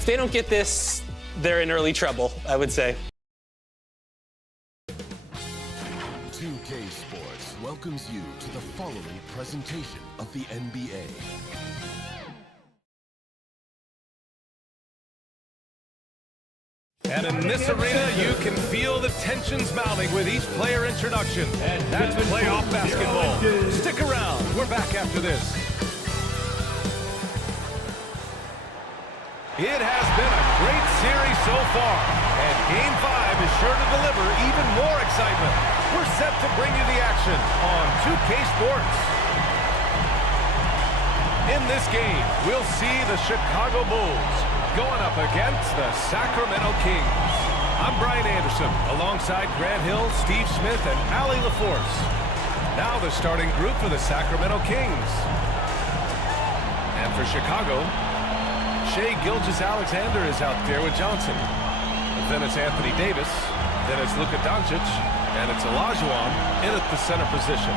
if they don't get this, they're in early trouble, I would say. 2K Sports welcomes you to the following presentation of the NBA. And in this arena, you can feel the tensions mounting with each player introduction. That's playoff basketball. Stick around. We're back after this. It has been a great series so far, and Game 5 is sure to deliver even more excitement. We're set to bring you the action on 2K Sports. In this game, we'll see the Chicago Bulls going up against the Sacramento Kings. I'm Brian Anderson, alongside Grant Hill, Steve Smith, and Allie LaForce. Now the starting group for the Sacramento Kings. And for Chicago, Shai Gilgeous-Alexander is out there with Johnson. And then it's Anthony Davis. Then it's Luka Doncic. And it's Olajuwon in at the center position.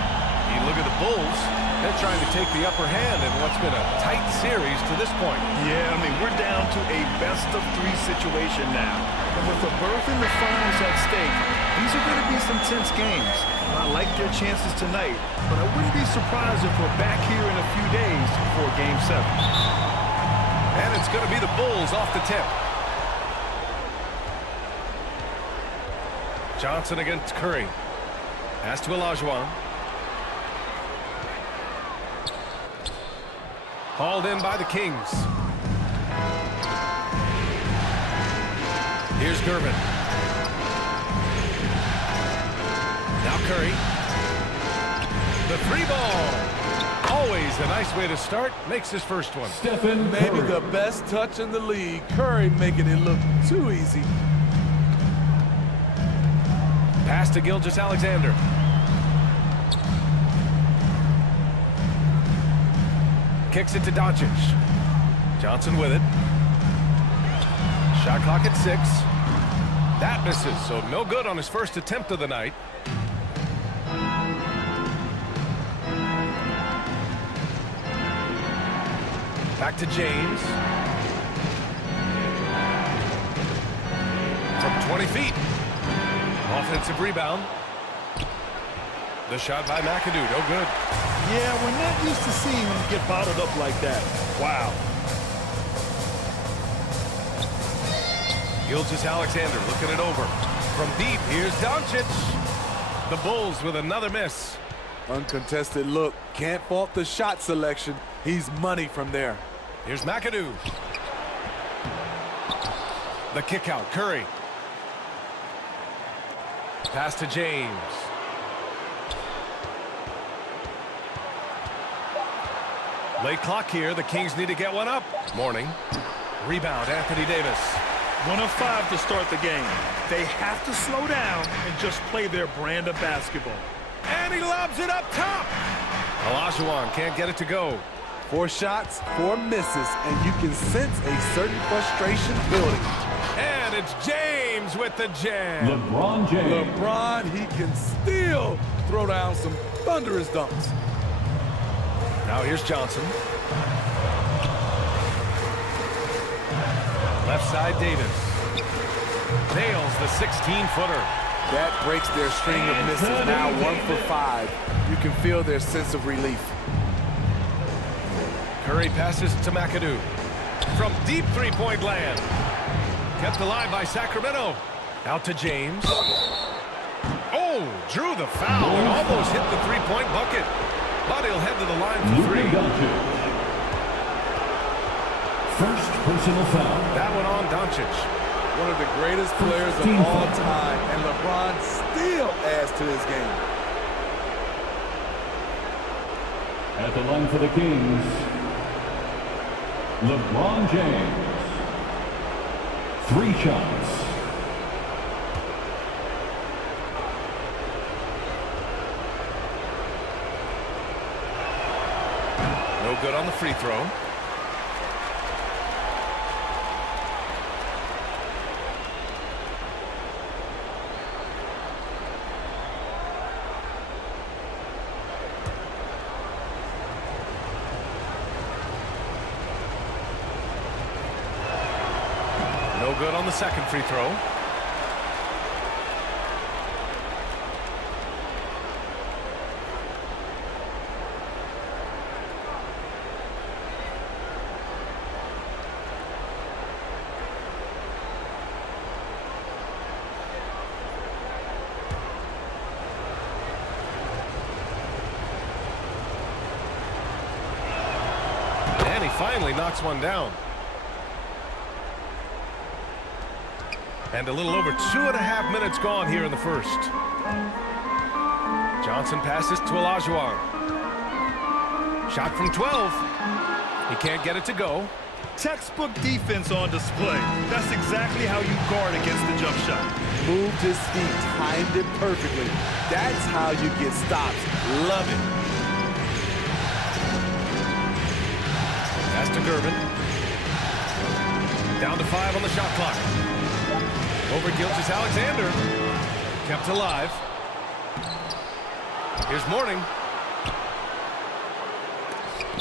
You look at the Bulls, they're trying to take the upper hand in what's been a tight series to this point. Yeah, I mean, we're down to a best-of-3 situation now. And with a berth in the finals at stake, these are going to be some tense games. I like their chances tonight, but I wouldn't be surprised if we're back here in a few days for Game 7. And it's going to be the Bulls off the tip. Johnson against Curry. Pass to Olajuwon. Hauled in by the Kings. Here's Gervin. Now Curry. The three ball. Always a nice way to start. Makes his first one. Maybe the best touch in the league. Curry making it look too easy. Pass to Gilgeous-Alexander. Kicks it to Doncic. Johnson with it. Shot clock at 6. That misses, so no good on his first attempt of the night. Back to James. From 20 feet. Offensive rebound. The shot by McAdoo, no good. Yeah, we're not used to seeing him get bottled up like that. Wow. Gilgeous-Alexander looking it over. From deep, here's Doncic. The Bulls with another miss. Uncontested look. Can't fault the shot selection. He's money from there. Here's McAdoo. The kick out, Curry. Pass to James. Late clock here. The Kings need to get one up. Morning. Rebound, Anthony Davis. 1 of 5 to start the game. They have to slow down and just play their brand of basketball. And he lobs it up top. Olajuwon can't get it to go. 4 shots, 4 misses, and you can sense a certain frustration building. And it's James with the jam. LeBron James. LeBron, he can still throw down some thunderous dunks. Now here's Johnson. Left side, Davis. Nails the 16-footer. That breaks their string of misses. Now 1 for 5. You can feel their sense of relief. Curry passes to McAdoo. From deep three-point land. Kept alive by Sacramento. Out to James. Oh, drew the foul and almost hit the three-point bucket. But he'll head to the line for 3. First personal foul. That one on Doncic. One of the greatest players of all time, and LeBron still adds to his game. At the line for the Kings, LeBron James. 3 shots. No good on the free throw. good on the second free throw. And he finally knocks one down. And a little over 2.5 minutes gone here in the first. Johnson passes to Olajuwon. Shot from 12. He can't get it to go. Textbook defense on display. That's exactly how you guard against the jump shot. Moved his feet, timed it perfectly. That's how you get stops. Love it. Pass to Gervin. Down to 5 on the shot clock. Over Gilgeous-Alexander. Kept alive. Here's Mourning.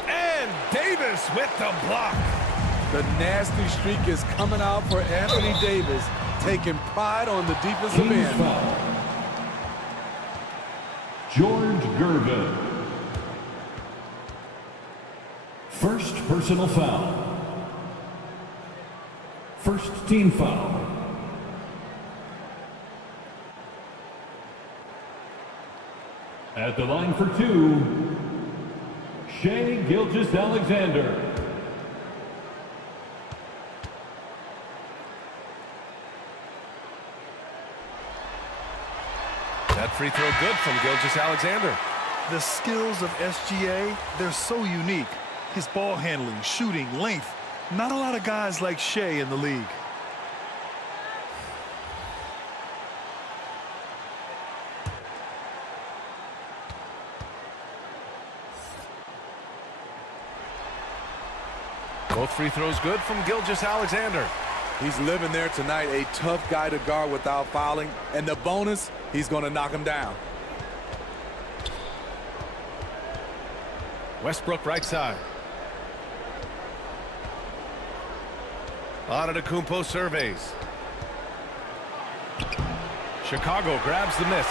And Davis with the block. The nasty streak is coming out for Anthony Davis, taking pride on the defensive Team end. foul. George Gervin. First personal foul. First team foul. At the line for 2, Shai Gilgeous-Alexander. That free throw good from Gilgeous-Alexander. The skills of SGA, they're so unique. His ball handling, shooting, length. Not a lot of guys like Shai in the league. Both free throws good from Gilgeous-Alexander. He's living there tonight, a tough guy to guard without fouling. And the bonus, he's going to knock him down. Westbrook right side. Antetokounmpo surveys. Chicago grabs the miss.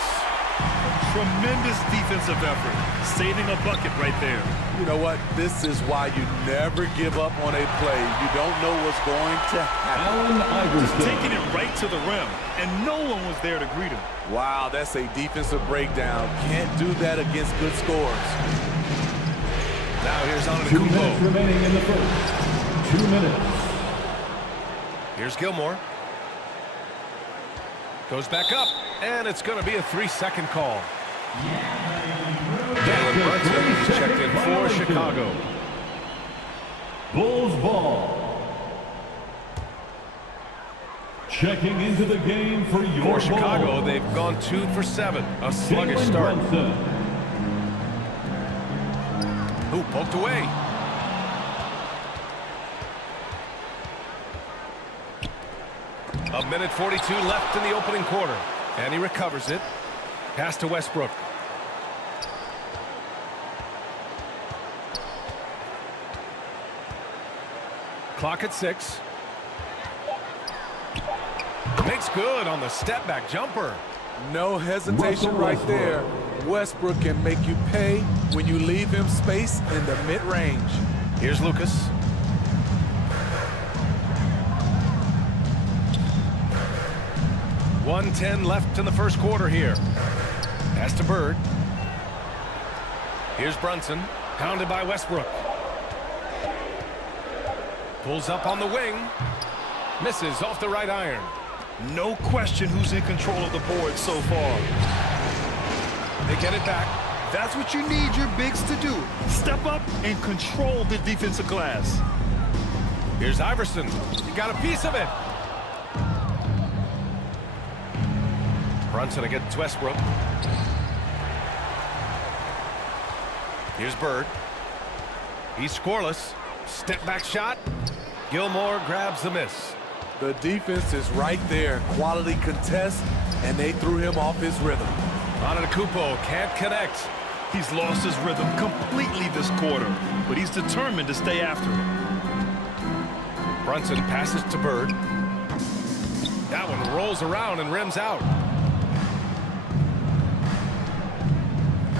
Tremendous defensive effort. Saving a bucket right there. You know what? This is why you never give up on a play. You don't know what's going to happen. Allen Iverson. Taking it right to the rim, and no one was there to greet him. Wow, that's a defensive breakdown. Can't do that against good scores. Now here's 2 minutes Antetokounmpo. remaining in the first. 2 minutes. Here's Gilmore. Goes back up, and it's going to be a 3-second call. Jalen Brunson checked in for Chicago. Bulls ball. Checking into the game for your For Chicago, ball. they've gone 2 for 7. A sluggish Jalen start. Brunson. Who poked away. A minute 42 left in the opening quarter. And he recovers it. Pass to Westbrook. Clock at 6. Makes good on the step back jumper. No hesitation Russell right there. Westbrook can make you pay when you leave him space in the mid-range. Here's Lucas. .110 left in the first quarter here. Pass to Bird. Here's Brunson. Pounded by Westbrook. Pulls up on the wing. Misses off the right iron. No question who's in control of the board so far. They get it back. That's what you need your bigs to do. Step up and control the defensive glass. Here's Iverson. He got a piece of it. Brunson against Westbrook. Here's Bird. He's scoreless. Step back shot. Gilmore grabs the miss. The defense is right there. Quality contest, and they threw him off his rhythm. Antetokounmpo can't connect. He's lost his rhythm completely this quarter, but he's determined to stay after it. Brunson passes to Bird. rolls around and rims out.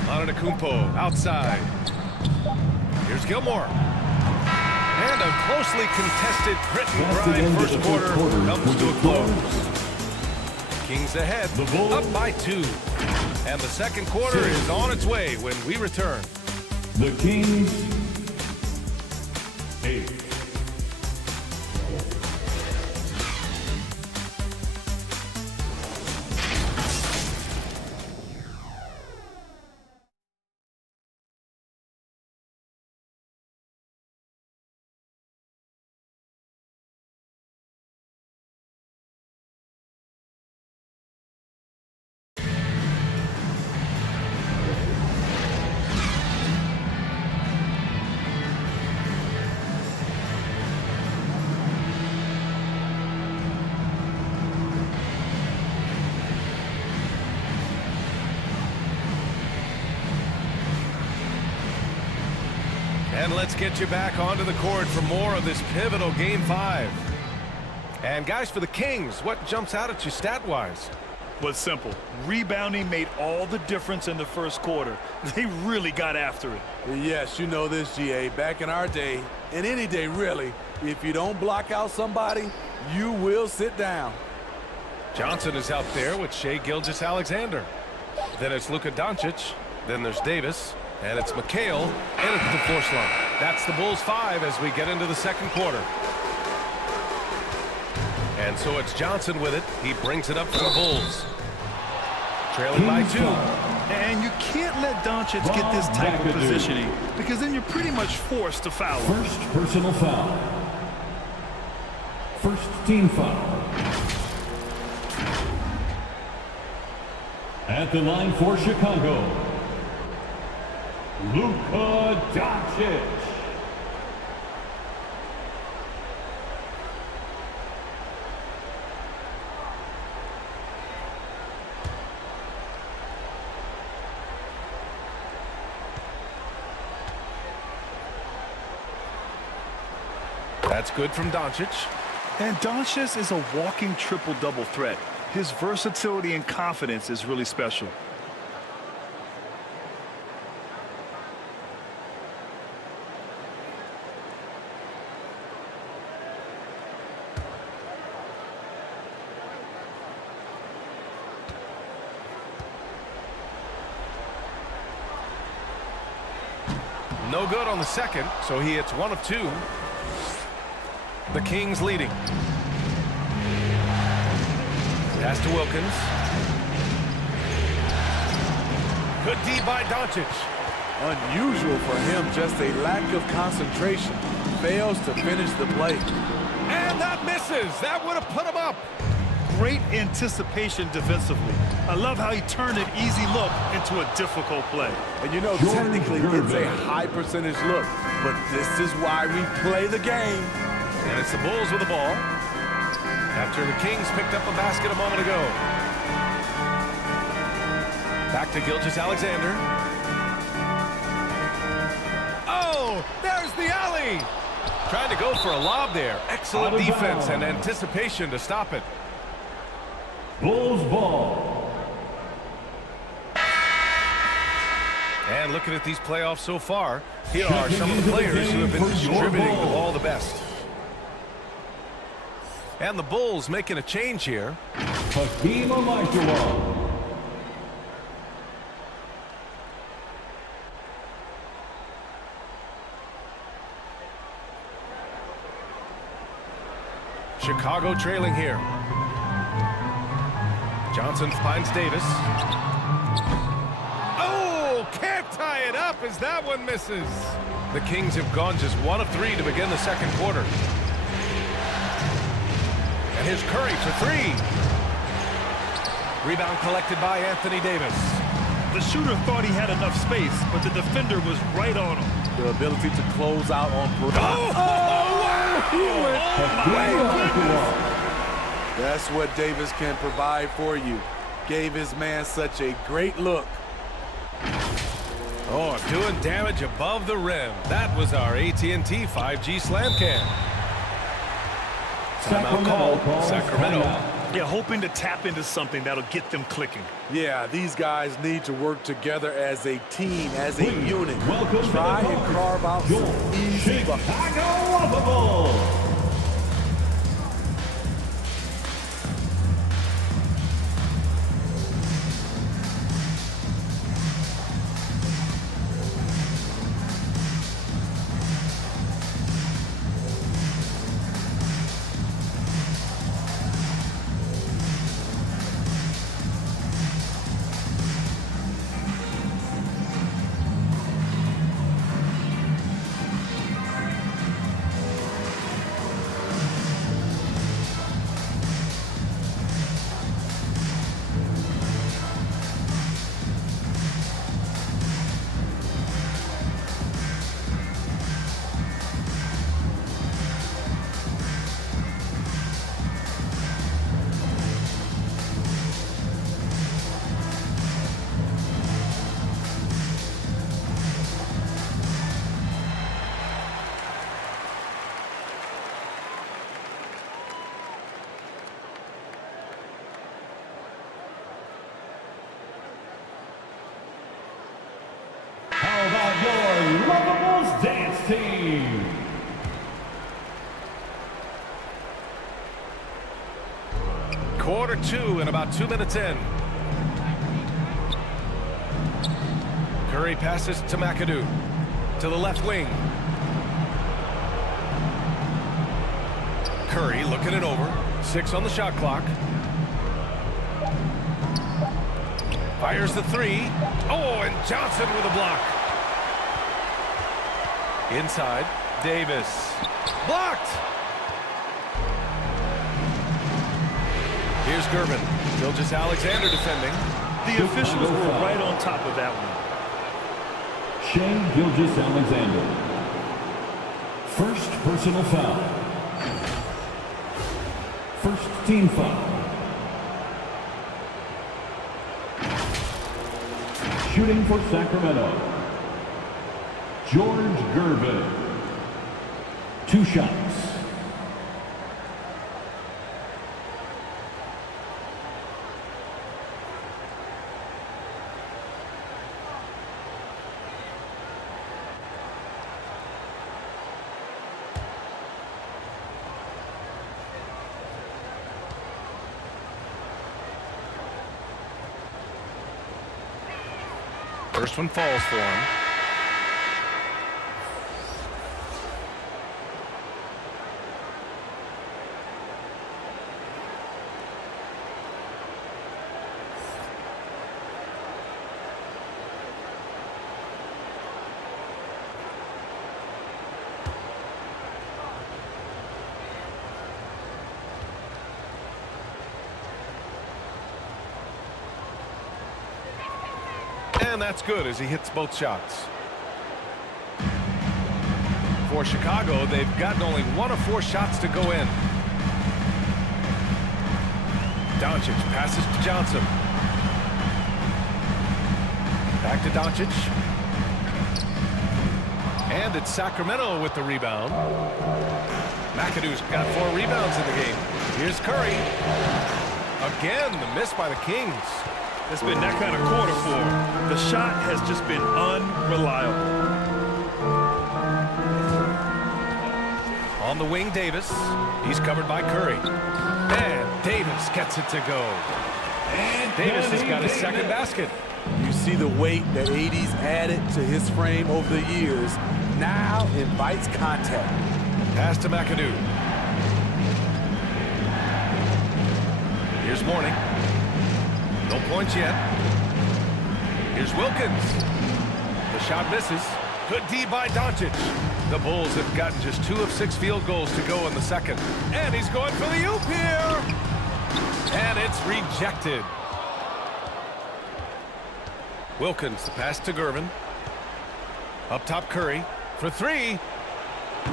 Antetokounmpo outside. Here's Gilmore. And a closely contested grit and grind first quarter comes to a close. Kings ahead, up by 2. And the second quarter is on its way when we return. The Kings 8. And let's get you back onto the court for more of this pivotal Game 5. And guys, for the Kings, what jumps out at you stat-wise? Was simple. Rebounding made all the difference in the first quarter. They really got after it. Yes, you know this, GA. Back in our day, and any day really, if you don't block out somebody, you will sit down. Johnson is out there with Shai Gilgeous-Alexander. Then it's Luka Doncic. Then there's Davis. And it's McHale, and it's the force line. That's the Bulls 5 as we get into the second quarter. And so it's Johnson with it. He brings it up for the Bulls. Trailing by 2. And you can't let Doncic get this type of positioning because then you're pretty much forced to foul him. First personal foul. First team foul. At the line for Chicago, Luka Doncic. That's good from Doncic. And Doncic is a walking triple-double threat. His versatility and confidence is really special. No good on the second, so he hits 1 of 2. The Kings leading. Pass to Wilkins. Good D by Doncic. Unusual for him, just a lack of concentration. Fails to finish the play. And that misses. That would have put him up. Great anticipation defensively. I love how he turned an easy look into a difficult play. And you know, technically it's a high percentage look, but this is why we play the game. And it's the Bulls with the ball. After the Kings picked up a basket a moment ago. Back to Gilgeous-Alexander. Oh, there's the alley. Trying to go for a lob there. Excellent defense and anticipation to stop it. Bulls ball. And looking at these playoffs so far, here are some of the players who have been distributing the ball the best. And the Bulls making a change here. Hakeem Olajuwon. Chicago trailing here. Johnson finds Davis. Oh, can't tie it up as that one misses. The Kings have gone just 1 of 3 to begin the second quarter. And here's Curry for 3. Rebound collected by Anthony Davis. The shooter thought he had enough space, but the defender was right on him. The ability to close out on perimeter. Hakeem Olajuwon. That's what Davis can provide for you. Gave his man such a great look. Oh, doing damage above the rim. That was our AT&T 5G slam cam. Timeout call. Sacramento. Yeah, hoping to tap into something that'll get them clicking. Yeah, these guys need to work together as a team, as a unit. Welcome Try to the and carve out some easy buckets. Chicago Lovable. How about your Lovables dance team? Quarter 2 and about 2 minutes in. Curry passes to McAdoo. To the left wing. Curry looking it over. 6 on the shot clock. Fires the 3. Oh, and Johnson with a block. Inside, Davis. Blocked! Here's Gervin. Gilgeous Alexander defending. The officials were right on top of that one. Shane Gilgeous Alexander. First personal foul. First team foul. Shooting for Sacramento. George Gervin. 2 shots. First one falls for him. And that's good as he hits both shots. For Chicago, they've gotten only 1 of 4 shots to go in. Doncic passes to Johnson. Back to Doncic. And it's Sacramento with the rebound. McAdoo's got 4 rebounds in the game. Here's Curry. Again, the miss by the Kings. It's been that kind of quarter for him. The shot has just been unreliable. On the wing, Davis. He's covered by Curry. And Davis gets it to go. And Davis has got his second basket. You see the weight that AD's added to his frame over the years. Now invites contact. Pass to McAdoo. Here's Mourning. No points yet. Here's Wilkins. The shot misses. Good D by Doncic. The Bulls have gotten just 2 of 6 field goals to go in the second. And he's going for the oop here. And it's rejected. Wilkins, the pass to Gervin. Up top, Curry for 3.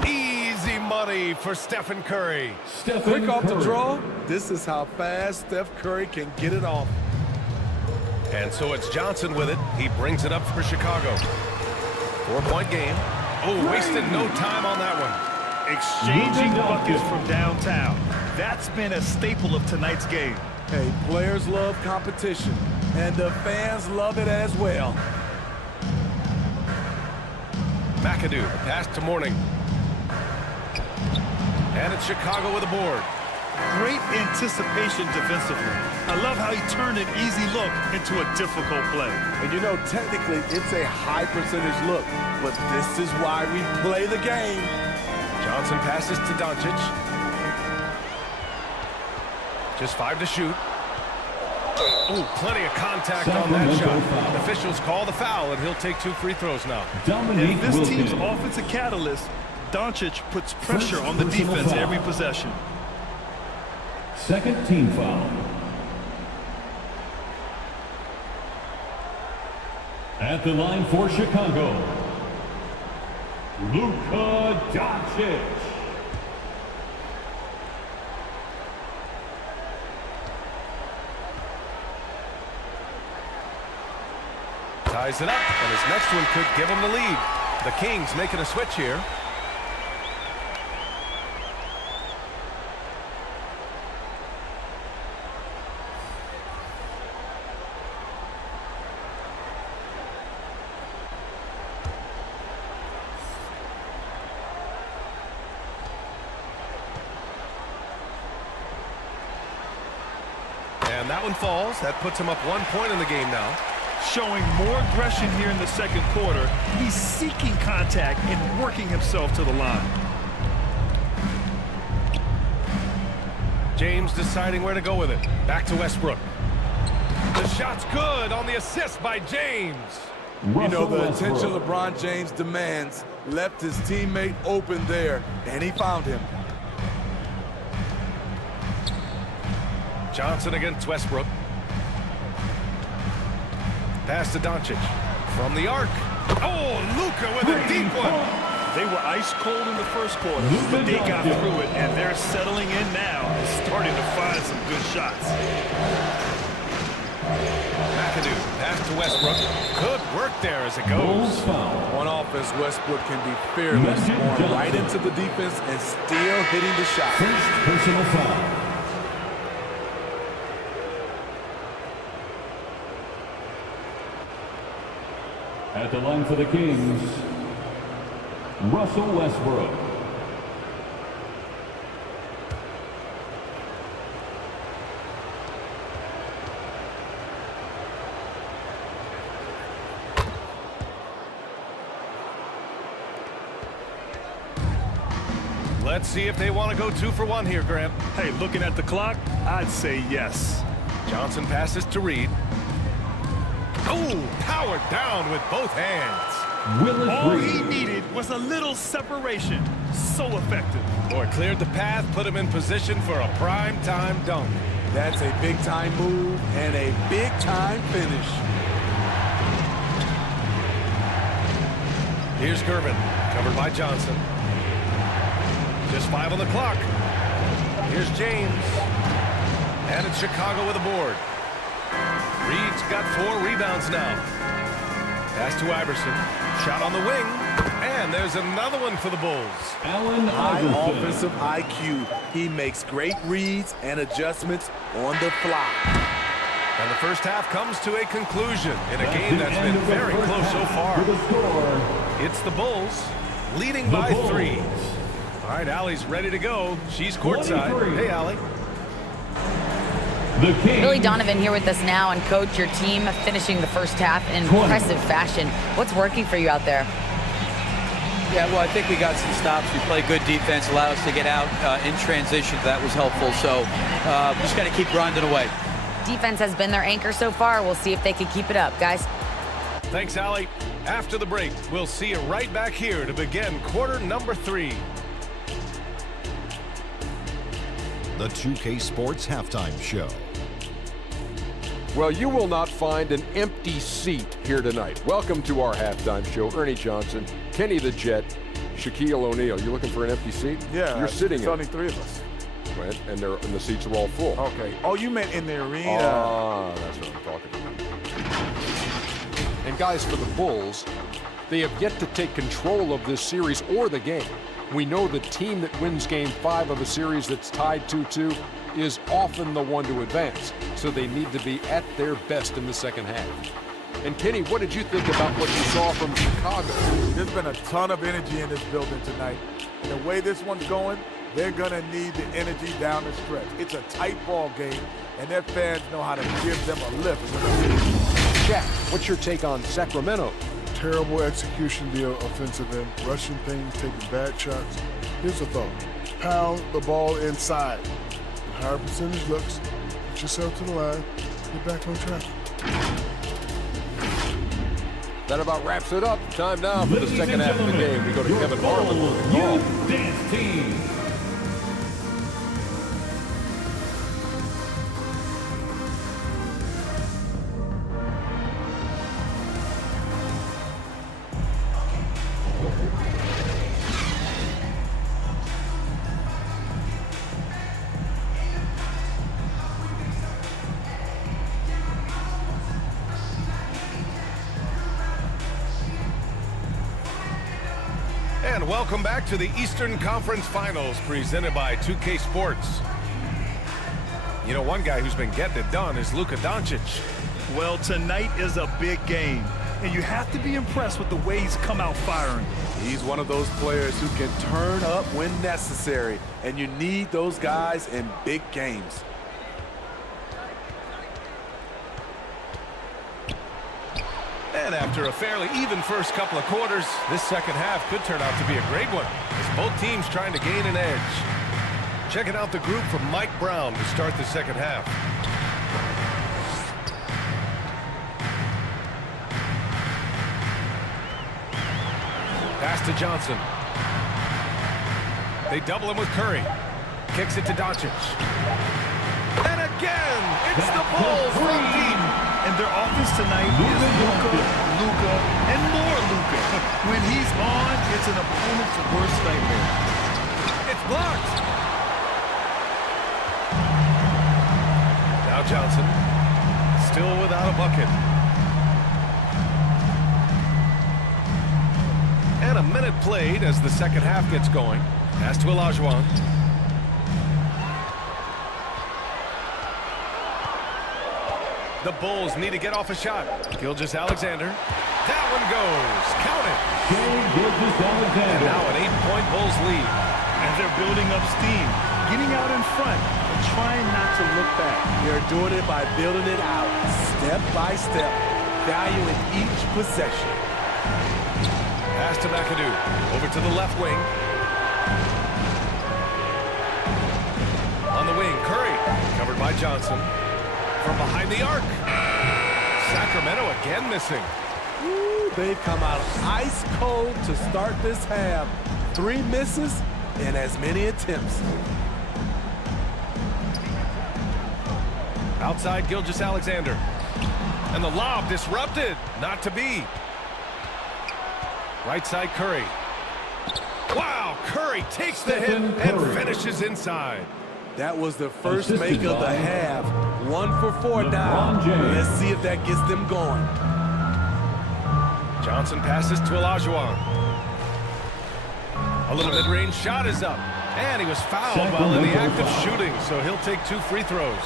Easy money for Stephen Curry. Quick off the draw. This is how fast Steph Curry can get it off. And so it's Johnson with it. He brings it up for Chicago. 4-point game. Oh, wasted no time on that one. Exchanging buckets from downtown. That's been a staple of tonight's game. Hey, players love competition, and the fans love it as well. McAdoo, pass to Mourning. And it's Chicago with a board. Great anticipation defensively. I love how he turned an easy look into a difficult play. And you know, technically, it's a high percentage look, but this is why we play the game. Johnson passes to Doncic. Just 5 to shoot. Oh, plenty of contact on that shot. The officials call the foul, and he'll take 2 free throws now. If this team's offensive catalyst, Doncic puts pressure on the defense every possession. Second team foul. At the line for Chicago, Luka Doncic. Ties it up, and his next one could give him the lead. The Kings making a switch here. And that one falls. That puts him up 1 point in the game now. Showing more aggression here in the second quarter. He's seeking contact and working himself to the line. James deciding where to go with it. Back to Westbrook. The shot's good on the assist by James. You know, the attention LeBron James demands left his teammate open there, and he found him. Johnson against Westbrook. Pass to Doncic. From the arc. Oh, Luka with a deep one. They were ice cold in the first quarter, but they got through it, and they're settling in now, starting to find some good shots. McAdoo, pass to Westbrook. Good work there as it goes. On offense, Westbrook can be fearless, going right into the defense and still hitting the shot. First personal foul. At the line for the Kings, Russell Westbrook. Let's see if they want to go 2 for 1 here, Grant. Hey, looking at the clock, I'd say yes. Johnson passes to Reed. Oh, powered down with both hands. All he needed was a little separation. So effective. Boy, cleared the path, put him in position for a prime-time dunk. That's a big-time move and a big-time finish. Here's Gervin, covered by Johnson. Just 5 on the clock. Here's James. And it's Chicago with a board. Reed's got 4 rebounds now. Pass to Iverson. Shot on the wing. And there's another one for the Bulls. High offensive IQ. He makes great reads and adjustments on the fly. And the first half comes to a conclusion in a game that's been very close so far. It's the Bulls leading by 3. All right, Allie's ready to go. She's courtside. Hey, Allie. Billy Donovan here with us now, and Coach, your team finishing the first half in impressive fashion. What's working for you out there? Yeah, well, I think we got some stops. We played good defense, allowed us to get out in transition. That was helpful. So just got to keep grinding away. Defense has been their anchor so far. We'll see if they can keep it up, guys. Thanks, Allie. After the break, we'll see you right back here to begin quarter number 3. The 2K Sports Halftime Show. Well, you will not find an empty seat here tonight. Welcome to our halftime show. Ernie Johnson, Kenny the Jet, Shaquille O'Neal. You looking for an empty seat? Yeah, you're sitting there's in. only 3 of us. Right, and the seats are all full. Okay. Oh, you meant in the arena. Ah, that's what I'm talking about. And guys, for the Bulls, they have yet to take control of this series or the game. We know the team that wins Game 5 of a series that's tied 2-2 is often the one to advance, so they need to be at their best in the second half. And Kenny, what did you think about what you saw from Chicago? There's been a ton of energy in this building tonight. And the way this one's going, they're going to need the energy down the stretch. It's a tight ball game, and their fans know how to give them a lift. Jack, what's your take on Sacramento? Terrible execution the offensive end, rushing things, taking bad shots. Here's the thought. Pound the ball inside. And higher percentage looks, put yourself to the line, get back on track. That about wraps it up. Time now for the second half of the game. We go to Kevin Harlan with the call. Dance team. And welcome back to the Eastern Conference Finals presented by 2K Sports. You know, one guy who's been getting it done is Luka Doncic. Well, tonight is a big game, and you have to be impressed with the way he's come out firing. He's one of those players who can turn up when necessary, and you need those guys in big games. And after a fairly even first couple of quarters, this second half could turn out to be a great one, as both teams trying to gain an edge. Checking out the group from Mike Brown to start the second half. Pass to Johnson. They double him with Curry. Kicks it to Doncic. And again, it's the Bulls from deep. And their offense tonight is Luka, and more Luka. When he's on, it's an opponent's worst nightmare. It's blocked. Now Johnson, still without a bucket. And a minute played as the second half gets going. Pass to Olajuwon. The Bulls need to get off a shot. Gilgeous-Alexander. That one goes. Count it. And now an 8-point Bulls lead. And they're building up steam, getting out in front, and trying not to look back. They're doing it by building it out, step by step, valuing each possession. Pass to McAdoo. Over to the left wing. On the wing, Curry. Covered by Johnson. From behind the arc. Sacramento again missing. Ooh, they've come out ice cold to start this half. 3 misses and as many attempts. Outside Gilgeous-Alexander. And the lob disrupted. Not to be. Right side Curry. Wow, Curry takes the hit and finishes inside. That was the first make of the half. 1 for 4 now. Let's see if that gets them going. Johnson passes to Olajuwon. A little mid-range shot is up. And he was fouled while in the act of shooting, so he'll take 2 free throws.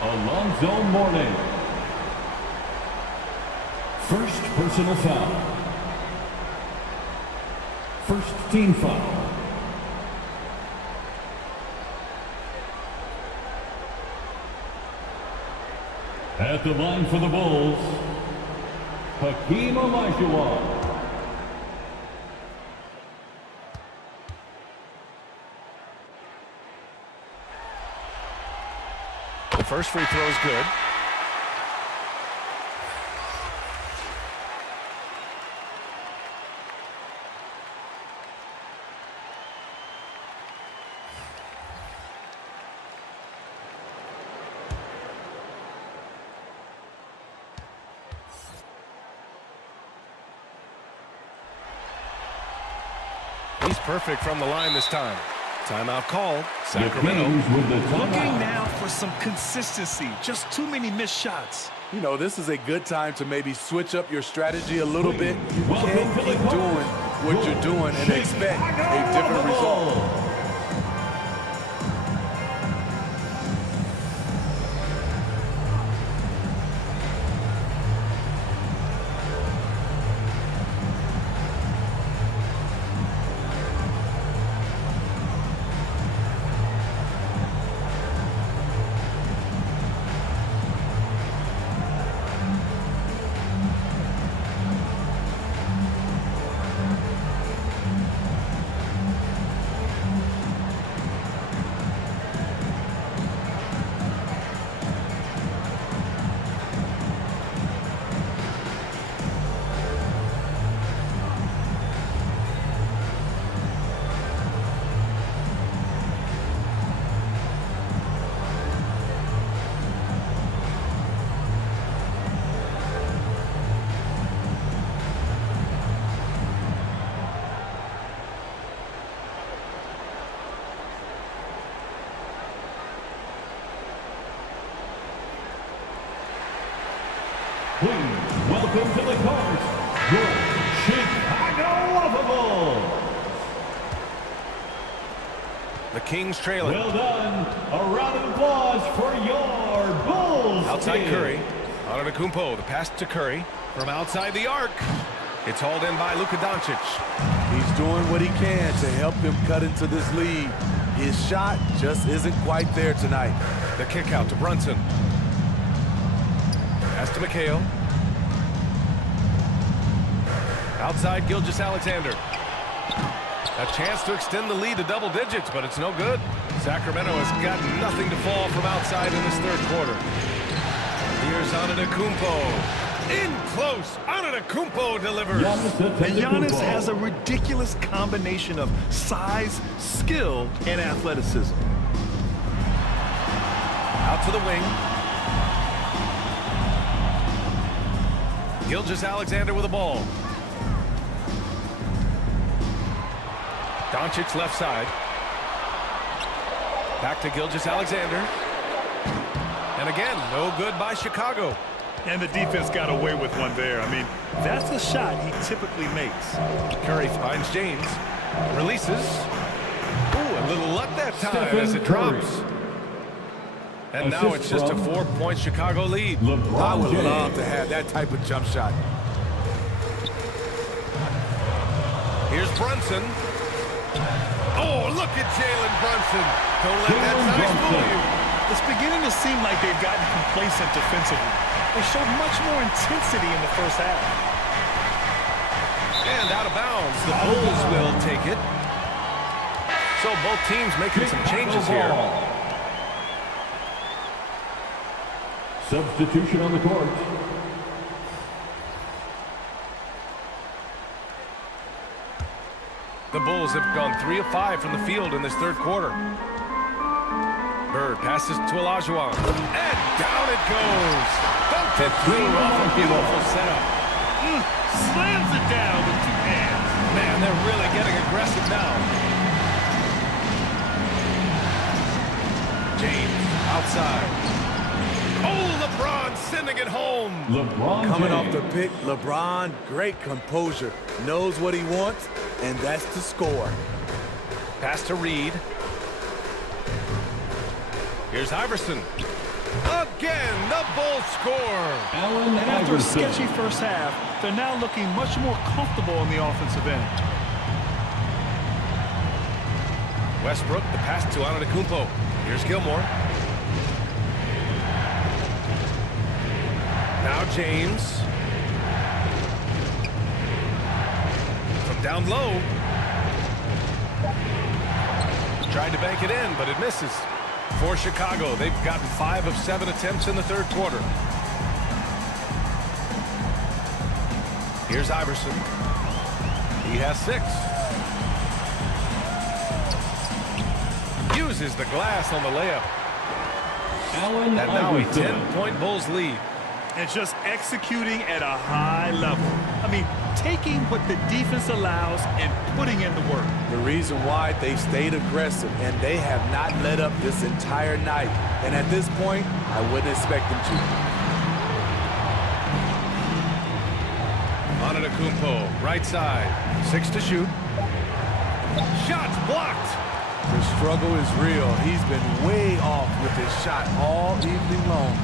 Alonzo Mourning. First personal foul. First team foul. At the line for the Bulls, Hakeem Olajuwon. The first free throw is good. He's perfect from the line this time. Timeout called. Sacramento. Looking now for some consistency. Just too many missed shots. You know, this is a good time to maybe switch up your strategy a little bit. You can't keep doing what you're doing and expect a different result. Please welcome to the court, your Chicago Bulls. The Kings trailing. Well done. A round of applause for your Bulls. Outside Curry. Antetokounmpo, the pass to Curry from outside the arc. It's hauled in by Luka Doncic. He's doing what he can to help them cut into this lead. His shot just isn't quite there tonight. The kick out to Brunson. Pass to McHale. Outside Gilgeous-Alexander. A chance to extend the lead to double digits, but it's no good. Sacramento has got nothing to fall from outside in this third quarter. Here's Antetokounmpo. In close. Antetokounmpo delivers. And Giannis has a ridiculous combination of size, skill, and athleticism. Out to the wing. Gilgeous-Alexander with the ball. Doncic left side. Back to Gilgeous-Alexander. And again, no good by Chicago. And the defense got away with one there. I mean, that's a shot he typically makes. Curry finds James. Releases. Ooh, a little luck that time as it drops. And now it's just a 4-point Chicago lead. I would love to have that type of jump shot. Here's Brunson. Oh, look at Jalen Brunson. Don't let that size fool you. It's beginning to seem like they've gotten complacent defensively. They showed much more intensity in the first half. And out of bounds. The Bulls will take it. So both teams making some changes here. Substitution on the court. The Bulls have gone 3 of 5 from the field in this third quarter. Bird passes to Olajuwon. And down it goes. Dunked it through off a beautiful setup. Slams it down with 2 hands. Man, they're really getting aggressive now. James outside. Oh, LeBron sending it home. LeBron Coming off the pick, LeBron, great composure. Knows what he wants, and that's to score. Pass to Reed. Here's Iverson. Again, the Bulls score. Allen And after a Iverson. sketchy first half, they're now looking much more comfortable on the offensive end. Westbrook, the pass to Antetokounmpo. Here's Gilmore. Now James. From down low. Tried to bank it in, but it misses. For Chicago, they've gotten 5 of 7 attempts in the third quarter. Here's Iverson. He has 6. Uses the glass on the layup. Allen And now a Iverson. 10-point Bulls lead. And just executing at a high level. I mean, taking what the defense allows and putting in the work. The reason why they stayed aggressive, and they have not let up this entire night. And at this point, I wouldn't expect them to. Antetokounmpo, right side. 6 to shoot. Shots blocked. The struggle is real. He's been way off with his shot all evening long.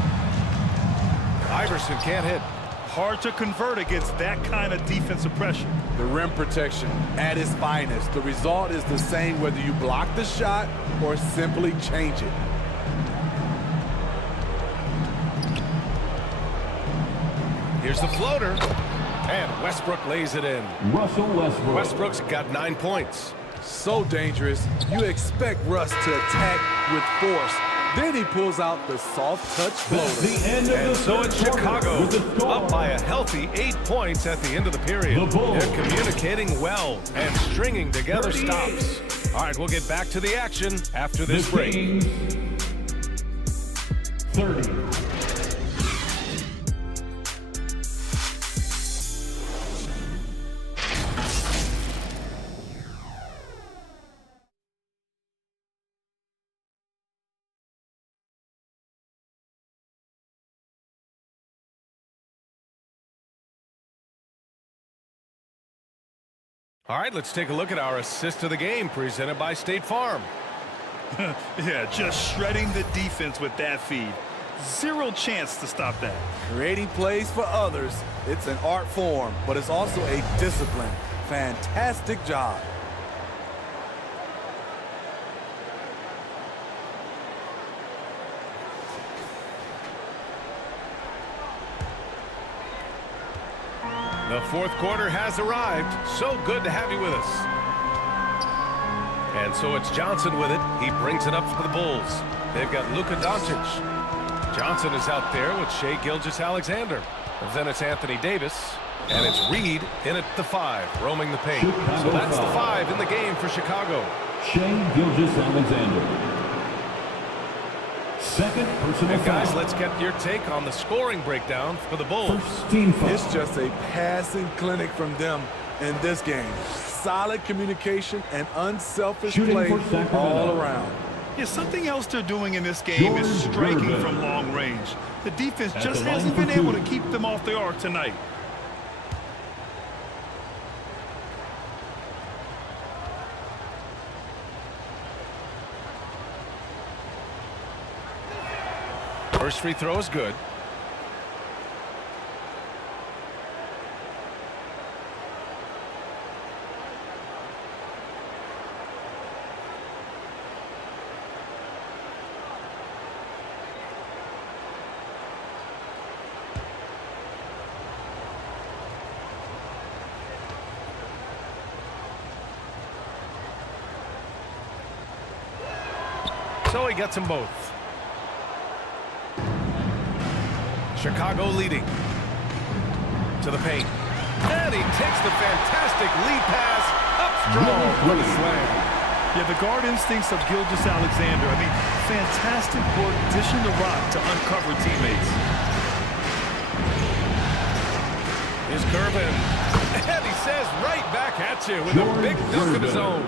Iverson can't hit. Hard to convert against that kind of defensive pressure. The rim protection at its finest. The result is the same whether you block the shot or simply change it. Here's the floater. And Westbrook lays it in. Russell Westbrook. Westbrook's got 9 points. So dangerous. You expect Russ to attack with force. Then he pulls out the soft touch floater. And so it's Chicago up by a healthy 8 points at the end of the period. They're communicating well and stringing together stops. All right, we'll get back to the action after this break. 30. All right, let's take a look at our assist of the game presented by State Farm. Yeah, just shredding the defense with that feed. Zero chance to stop that. Creating plays for others. It's an art form, but it's also a discipline. Fantastic job. The fourth quarter has arrived. So good to have you with us. And so it's Johnson with it. He brings it up for the Bulls. They've got Luka Doncic. Johnson is out there with Shai Gilgeous-Alexander. Then it's Anthony Davis. And it's Reed in at the 5, roaming the paint. So that's the 5 in the game for Chicago. Shai Gilgeous-Alexander. Second personal And guys, foul. let's get your take on the scoring breakdown for the Bulls. Team foul. It's just a passing clinic from them in this game. Solid communication and unselfish Shooting play for Sacramento. all around. Yeah, something else they're doing in this game is striking Jordan. from long range. The defense At just the line hasn't for been able two. to keep them off the arc tonight. First free throw is good. So he gets them both. Chicago leading. To the paint. And he takes the fantastic lead pass up strong for the slam. Yeah, the guard instincts of Gilgeous-Alexander. I mean, fantastic work dishing the rock to uncover teammates. Here's Gervin. And he says right back at you with a big dunk of his own.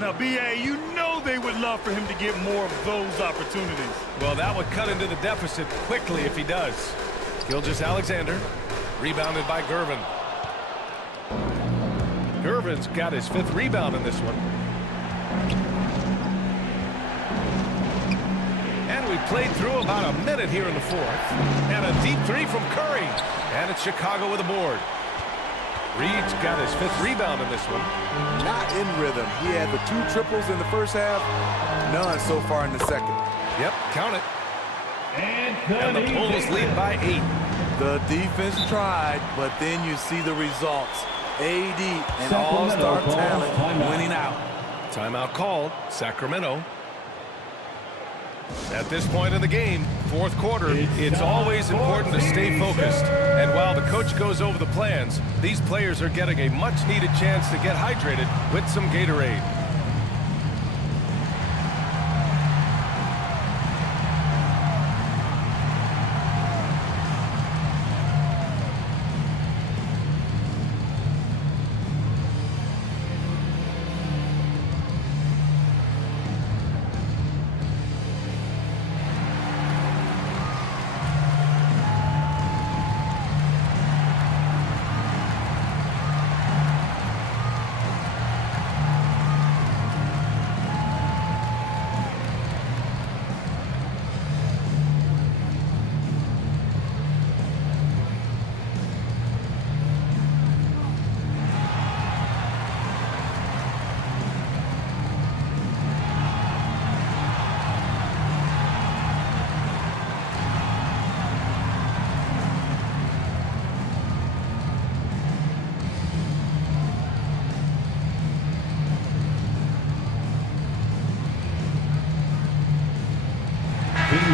Now, B.A., you know they would love for him to get more of those opportunities. Well, that would cut into the deficit quickly if he does. Gilgeous-Alexander, rebounded by Gervin. Gervin's got his 5th rebound in this one. And we played through about a minute here in the 4th. And a deep 3 from Curry. And it's Chicago with a board. Reed's got his 5th rebound in this one. Not in rhythm. He had the 2 triples in the first half, none so far in the second. Yep, count it. And the Bulls lead by 8. The defense tried, but then you see the results. AD and all-star talent winning out. Timeout called, Sacramento. At this point in the game, 4th quarter, it's always important to stay focused. And while the coach goes over the plans, these players are getting a much-needed chance to get hydrated with some Gatorade.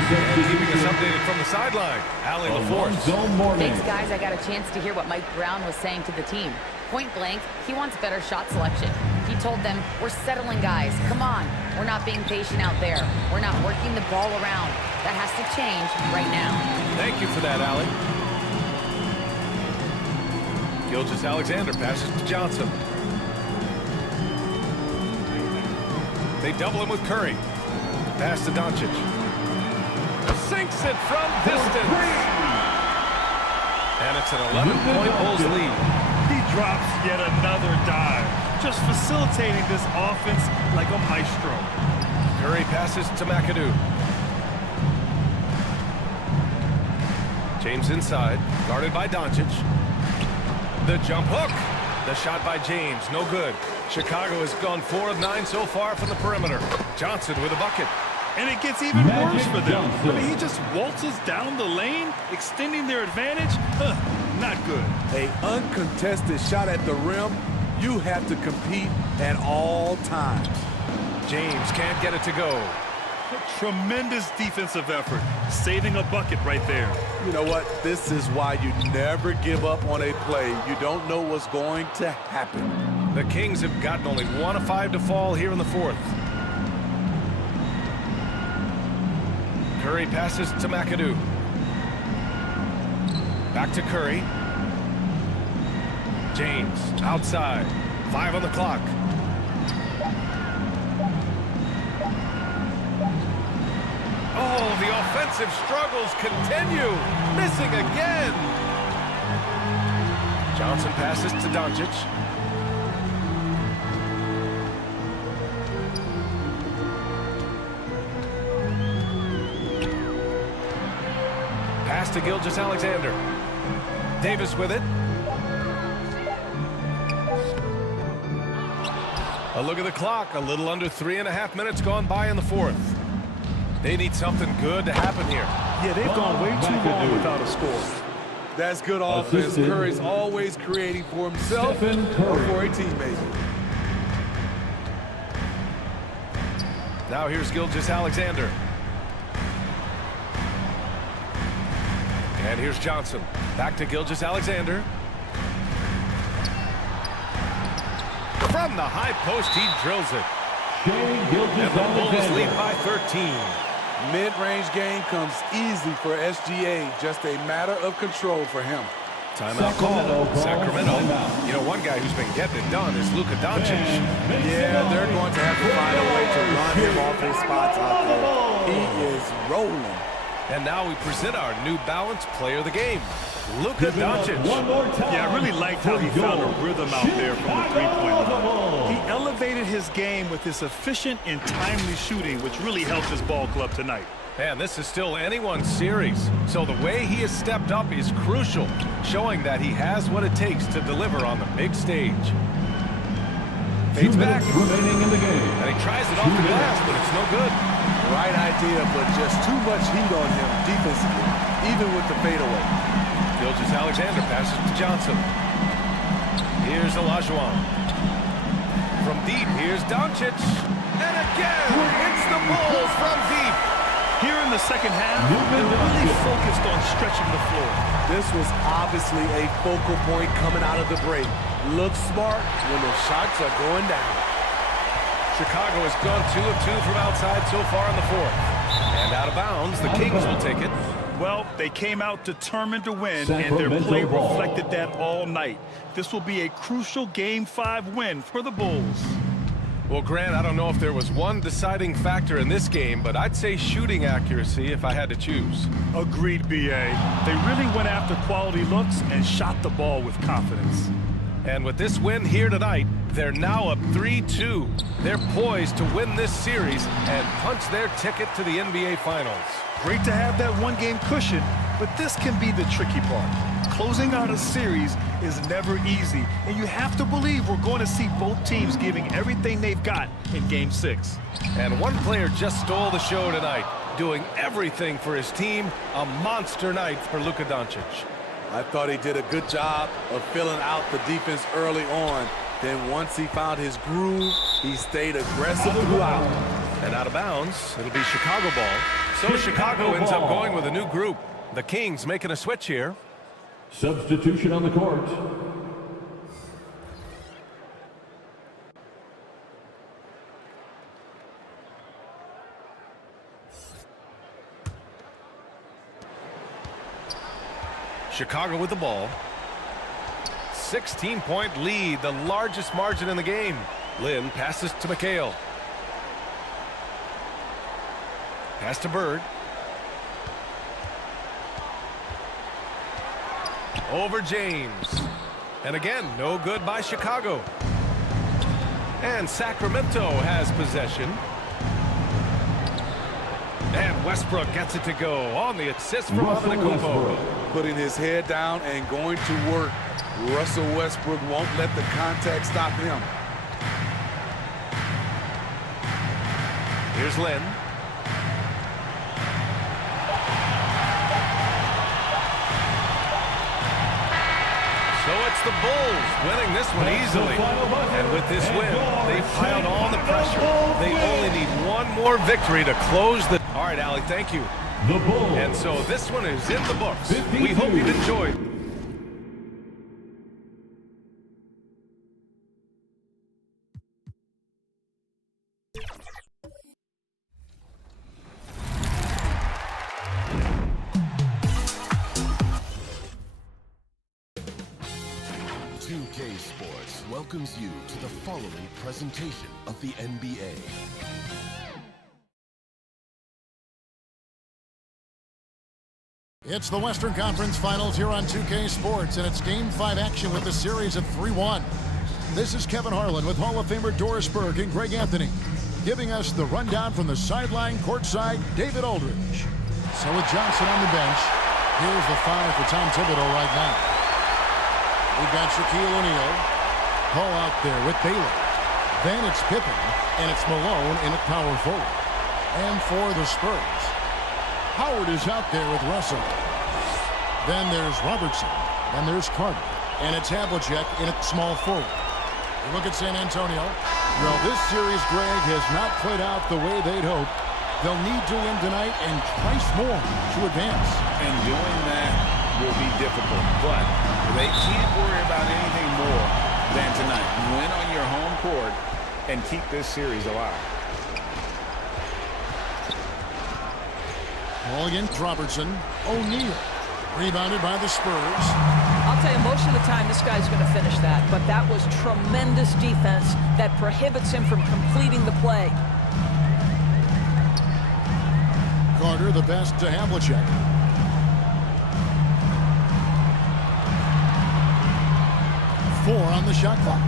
And keeping us updated from the sideline, Allie LaForce. Thanks, guys. I got a chance to hear what Mike Brown was saying to the team. Point blank, he wants better shot selection. He told them, we're settling, guys. Come on. We're not being patient out there. We're not working the ball around. That has to change right now. Thank you for that, Allie. Gilgeous-Alexander passes to Johnson. They double him with Curry. Pass to Doncic. Sinks it from distance. And it's an 11-point Bulls lead. He drops yet another dive, just facilitating this offense like a maestro. Curry passes to McAdoo. James inside, guarded by Doncic. The jump hook. The shot by James, no good. Chicago has gone 4 of 9 so far from the perimeter. Johnson with a bucket. And it gets even worse for them. I mean, he just waltzes down the lane, extending their advantage. Not good. An uncontested shot at the rim, you have to compete at all times. James can't get it to go. Tremendous defensive effort, saving a bucket right there. You know what? This is why you never give up on a play. You don't know what's going to happen. The Kings have gotten only 1 of 5 to fall here in the fourth. Curry passes to McAdoo. Back to Curry. James outside. 5 on the clock. Oh, the offensive struggles continue. Missing again. Johnson passes to Doncic. Pass to Gilgeous-Alexander. Davis with it. A look at the clock. A little under 3.5 minutes gone by in the fourth. They need something good to happen here. Yeah, they've gone way too long without a score. That's good offense. Curry's always creating for himself or for a teammate. Now here's Gilgeous-Alexander. And here's Johnson. Back to Gilgeous-Alexander. From the high post, he drills it. And the Bulls lead by 13. Mid-range game comes easy for SGA. Just a matter of control for him. Timeout call. Sacramento. You know, one guy who's been getting it done is Luka Doncic. Yeah, they're going to have to find a way to run him off his spots out there. He is rolling. And now we present our New Balance player of the game, Luka Doncic. Yeah, I really liked how he found a rhythm out there from the three-point line. He elevated his game with his efficient and timely shooting, which really helped his ball club tonight. And this is still anyone's series, so the way he has stepped up is crucial, showing that he has what it takes to deliver on the big stage. Fades back, remaining in the game. and he tries it off the glass, but it's no good. Right idea, but just too much heat on him defensively, even with the fadeaway. Gilgeous-Alexander passes to Johnson. Here's Olajuwon. From deep, here's Doncic. And again, it's the Bulls from deep. Here in the second half, they're really focused on stretching the floor. This was obviously a focal point coming out of the break. Look smart when the shots are going down. Chicago has gone 2 of 2 from outside so far in the fourth. And out of bounds, the Kings will take it. Well, they came out determined to win, and their play reflected that all night. This will be a crucial Game 5 win for the Bulls. Well, Grant, I don't know if there was one deciding factor in this game, but I'd say shooting accuracy if I had to choose. Agreed, B.A. They really went after quality looks and shot the ball with confidence. And with this win here tonight, they're now up 3-2. They're poised to win this series and punch their ticket to the NBA Finals. Great to have that one-game cushion, but this can be the tricky part. Closing out a series is never easy, and you have to believe we're going to see both teams giving everything they've got in Game 6. And one player just stole the show tonight, doing everything for his team. A monster night for Luka Doncic. I thought he did a good job of filling out the defense early on. Then once he found his groove, he stayed aggressive throughout. And out of bounds, it'll be Chicago ball. So Chicago ends up going with a new group. The Kings making a switch here. Substitution on the court. Chicago with the ball. 16-point lead, the largest margin in the game. Lynn passes to McHale. Pass to Bird. Over James. And again, no good by Chicago. And Sacramento has possession. And Westbrook gets it to go on the assist from Antetokounmpo. Putting his head down and going to work. Russell Westbrook won't let the contact stop him. Here's Lynn. So it's the Bulls winning this one easily. And with this win, they've piled on the pressure. They only need one more victory to close the... All right, Allie, thank you. The Bulls. And so this one is in the books. We hope you've enjoyed. Sports welcomes you to the following presentation of the NBA. It's the Western Conference Finals here on 2K Sports, and it's Game 5 action with a series of 3-1. This is Kevin Harlan with Hall of Famer Doris Burke and Greg Anthony, giving us the rundown from the sideline courtside, David Aldridge. So with Johnson on the bench, here's the foul for Tom Thibodeau right now. We've got Shaquille O'Neal. Paul out there with Baylor. Then it's Pippen, and it's Malone in at power forward. And for the Spurs, Howard is out there with Russell. Then there's Robertson. Then there's Carter. And it's Havlicek in at small forward. You look at San Antonio. Well, this series, Greg, has not played out the way they'd hoped. They'll need to win tonight and twice more to advance. And doing that will be difficult, but they can't worry about anything more than tonight. Win on your home court and keep this series alive. Ball against Robertson. O'Neal. Rebounded by the Spurs. I'll tell you, most of the time this guy's going to finish that, but that was tremendous defense that prohibits him from completing the play. Carter, the best to Havlicek. Four on the shot clock.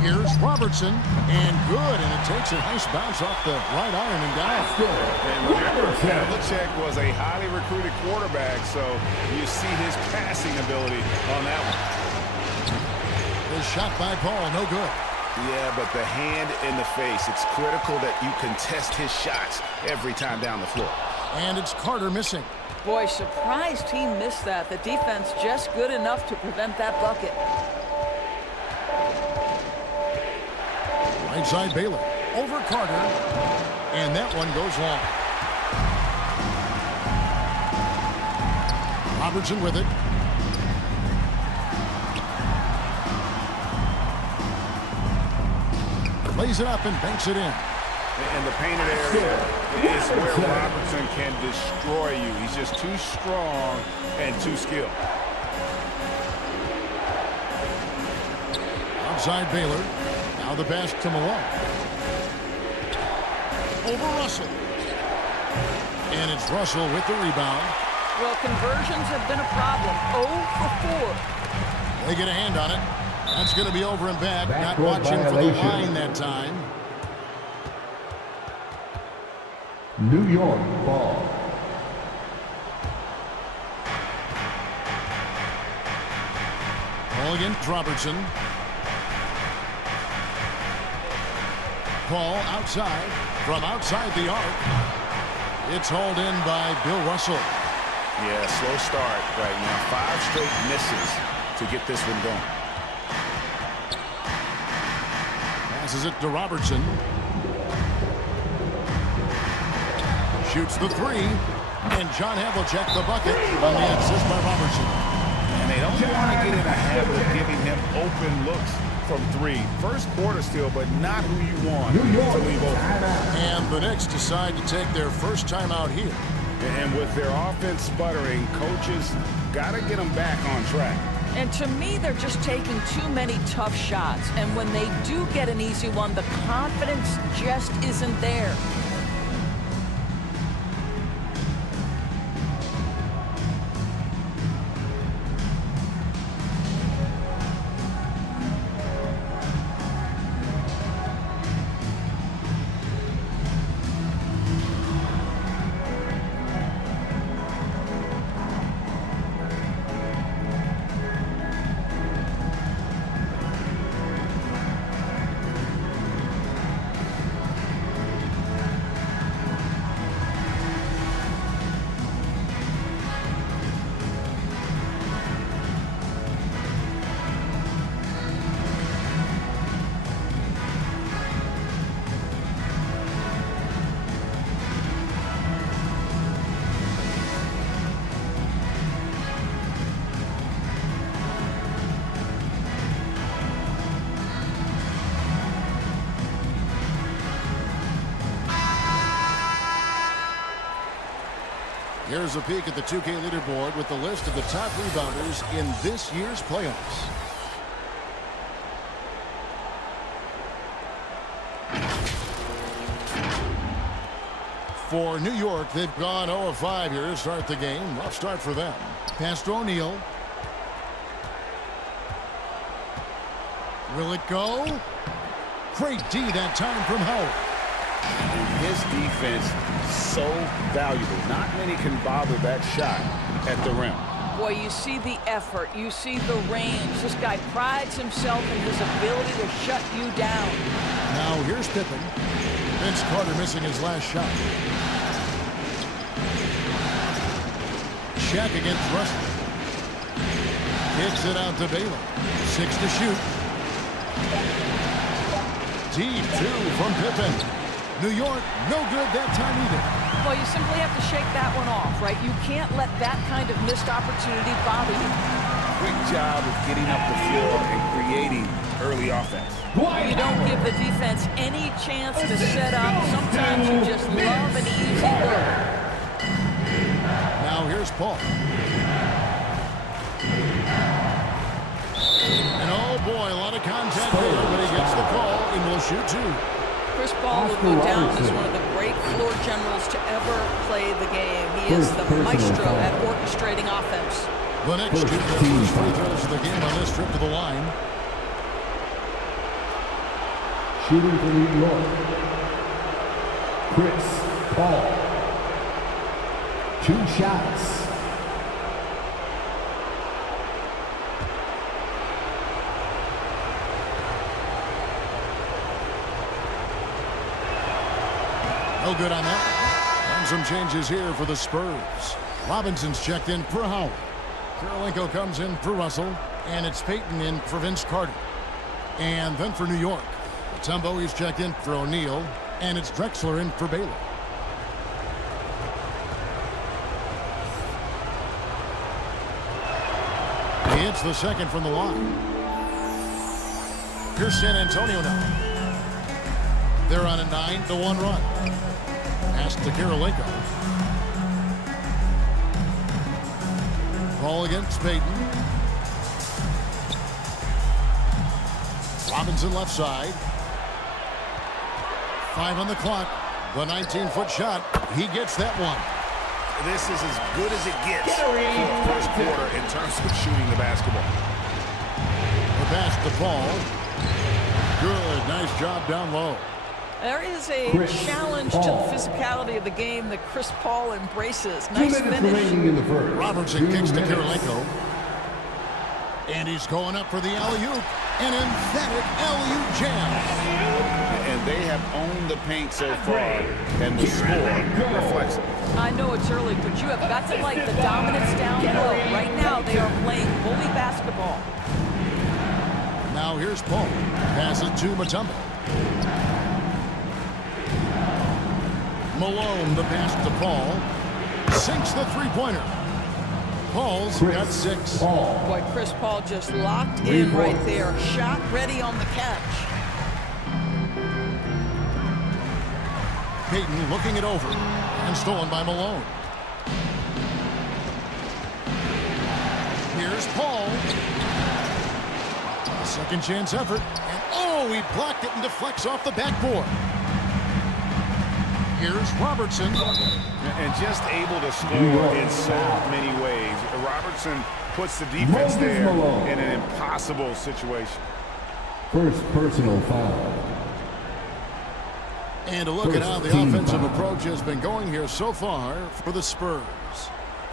Here's Robertson, and good, and it takes a nice bounce off the right iron and down. And remember, Havlicek was a highly recruited quarterback, so you see his passing ability on that one. The shot by Paul, no good. Yeah, but the hand in the face, it's critical that you contest his shots every time down the floor. And it's Carter missing. Boy, surprised he missed that. The defense just good enough to prevent that bucket. Right side Baylor. Over Carter. And that one goes long. Robertson with it. Lays it up and banks it in. And the painted area is where Robertson can destroy you. He's just too strong and too skilled. Outside Baylor. Now the pass to Malone. Over Russell. And it's Russell with the rebound. Well, conversions have been a problem. 0 for 4. They get a hand on it. That's going to be over and back. Not watching for the line that time. New York ball. Ball against Robertson. Paul outside. From outside the arc. It's hauled in by Bill Russell. Yeah, slow start right now. 5 straight misses to get this one going. Passes it to Robertson. shoots the three. And John Havlicek the bucket on the assist by Robertson. And they don't want to get in a habit of giving him open looks from three. First quarter still, but not who you want to leave open. And the Knicks decide to take their first time out here. And with their offense sputtering, coaches got to get them back on track. And to me, they're just taking too many tough shots. And when they do get an easy one, the confidence just isn't there. Here's a peek at the 2K leaderboard with the list of the top rebounders in this year's playoffs. For New York, they've gone 0 of 5 here to start the game. Rough start for them. Pass to O'Neal. Will it go? Great D that time from Howard. His defense so valuable. Not many can bother that shot at the rim. Boy, you see the effort. You see the range. This guy prides himself in his ability to shut you down. Now here's Pippen. Vince Carter missing his last shot. Shaq against Russell. Kicks it out to Baylor. 6 to shoot. Deep 2 from Pippen. New York, no good that time either. Well, you simply have to shake that one off, right? You can't let that kind of missed opportunity bother you. Quick job of getting up the floor and creating early offense. You don't give the defense any chance to set up. Sometimes you just love an easy look. Now here's Paul. And oh boy, a lot of contact there, but he gets the call and will shoot 2. Chris Paul will go down as one of the great floor generals to ever play the game. He is the maestro at orchestrating offense. The Knicks shoot their first free throws of the game on this trip to the line. Shooting for New York, Chris Paul. 2 shots. No good on that. And some changes here for the Spurs. Robinson's checked in for Howard. Karolinko comes in for Russell. And it's Payton in for Vince Carter. And then for New York, Mutombo is checked in for O'Neal. And it's Drexler in for Baylor. He hits the second from the line. Here's San Antonio now. They're on a 9-1 run. Pass to Karolinko. Ball against Payton. Robinson left side. 5 on the clock. The 19-foot shot. He gets that one. This is as good as it gets for the first quarter in terms of shooting the basketball. The pass to Paul. Good. Nice job down low. There is a challenge to the physicality of the game that Chris Paul embraces. Nice finish. Robertson kicks to Karolinko. And he's going up for the alley-oop. An emphatic alley-oop jam. And they have owned the paint so far, and the score reflects it. I know it's early, but you have got to like the dominance down low. Right now, they are playing bully basketball. Now here's Paul. Passes to Mutombo. Malone, the pass to Paul. Sinks the three-pointer. Paul's got 6. Boy, Chris Paul just locked in right there. Shot ready on the catch. Payton looking it over. And stolen by Malone. Here's Paul. A second chance effort. And oh, he blocked it and deflects off the backboard. Here's Robertson. And just able to score in so many ways. Robertson puts the defense there in an impossible situation. First personal foul. And a look at how the offensive approach has been going here so far for the Spurs.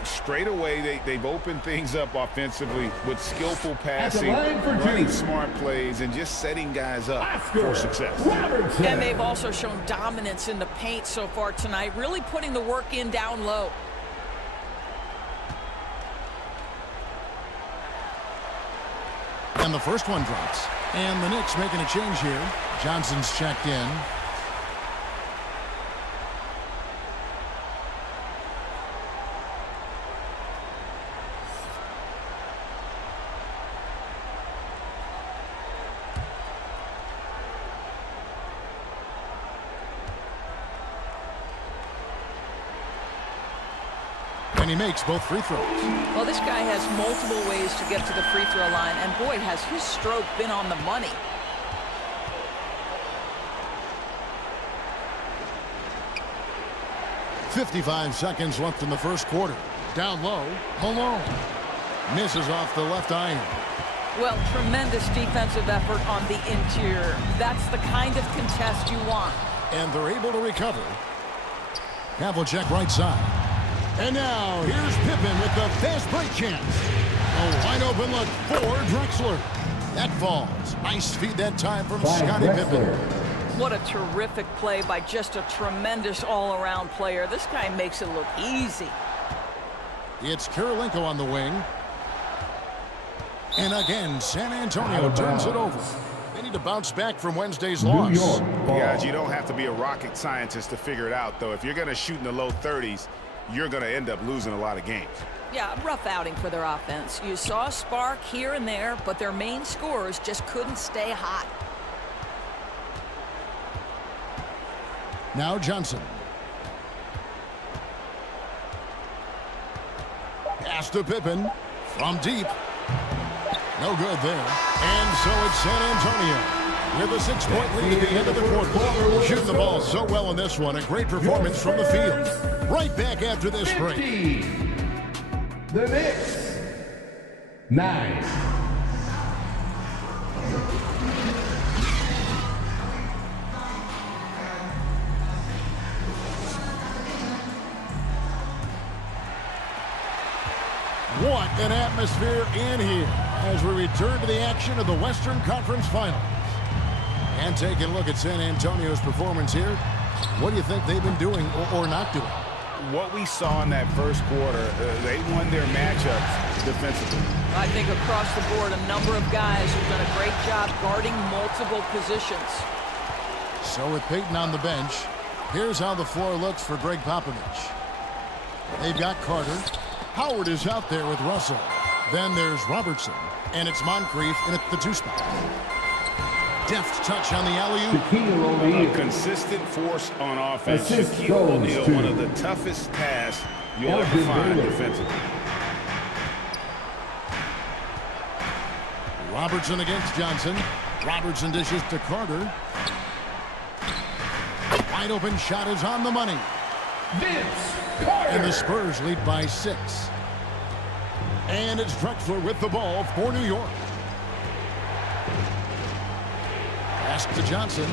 Straight away, they've opened things up offensively with skillful passing, running smart plays, and just setting guys up for success. And they've also shown dominance in the paint so far tonight, really putting the work in down low. And the first one drops. And the Knicks making a change here. Johnson's checked in. And he makes both free throws. Well, this guy has multiple ways to get to the free throw line, and boy, has his stroke been on the money. .55 seconds left in the first quarter. Down low, Malone. Misses off the left iron. Well, tremendous defensive effort on the interior. That's the kind of contest you want. And they're able to recover. Havlicek right side. And now, here's Pippen with the fast break chance. A wide open look for Drexler. That falls. Nice feed that time from Scottie Pippen. What a terrific play by just a tremendous all-around player. This guy makes it look easy. It's Kirilenko on the wing. And again, San Antonio turns it over. They need to bounce back from Wednesday's loss. Guys, you don't have to be a rocket scientist to figure it out, though. If you're going to shoot in the low 30s, you're going to end up losing a lot of games. Yeah, rough outing for their offense. You saw a spark here and there, but their main scorers just couldn't stay hot. Now Johnson. Pass to Pippen from deep. No good there. And so it's San Antonio with a 6-point lead at the end of the quarter. Shooting the ball so well in this one. A great performance from the field. Right back after this break. The Knicks. 9. What an atmosphere in here as we return to the action of the Western Conference Finals. And taking a look at San Antonio's performance here, what do you think they've been doing or not doing? What we saw in that first quarter, they won their matchups defensively. I think across the board, a number of guys have done a great job guarding multiple positions. So with Payton on the bench, here's how the floor looks for Greg Popovich. They've got Carter. Howard is out there with Russell. Then there's Robertson, and it's Moncrief in at the 2 spot. Deft touch on the alley-oop. A consistent force on offense. Shaquille O'Neal, one of the toughest tasks you'll ever find defensively. Robertson against Johnson. Robertson dishes to Carter. Wide open shot is on the money. And the Spurs lead by 6. And it's Drexler with the ball for New York. Pass to Johnson.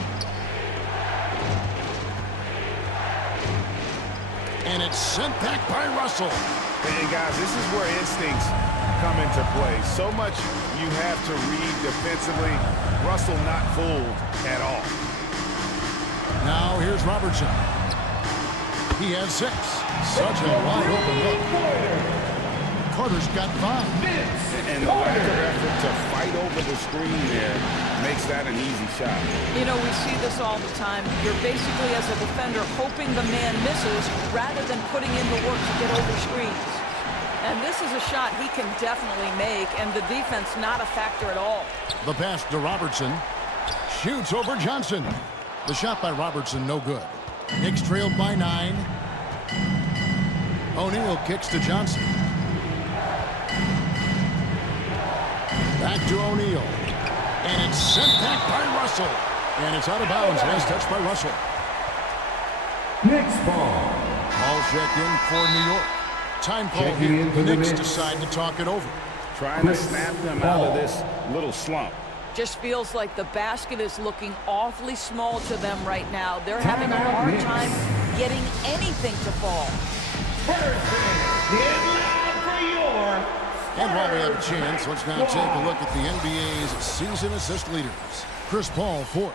And it's sent back by Russell. And guys, this is where instincts come into play. So much you have to read defensively. Russell not fooled at all. Now here's Robertson. He has 6. Such a wide open look. Carter's got 5. And the lack of effort to fight over the screen there makes that an easy shot. You know, we see this all the time. You're basically, as a defender, hoping the man misses rather than putting in the work to get over screens. And this is a shot he can definitely make, and the defense not a factor at all. The pass to Robertson. Shoots over Johnson. The shot by Robertson, no good. Knicks trailed by 9. O'Neal kicks to Johnson. Back to O'Neal. And it's sent back by Russell. And it's out of bounds. Nice touch by Russell. Knicks ball. Ball checked in for New York. Time call here. The Knicks decide to talk it over. Trying to snap them out of this little slump. Just feels like the basket is looking awfully small to them right now. They're having a hard time getting anything to fall. And while we have a chance, let's now take a look at the NBA's season assist leaders. Chris Paul, 4th.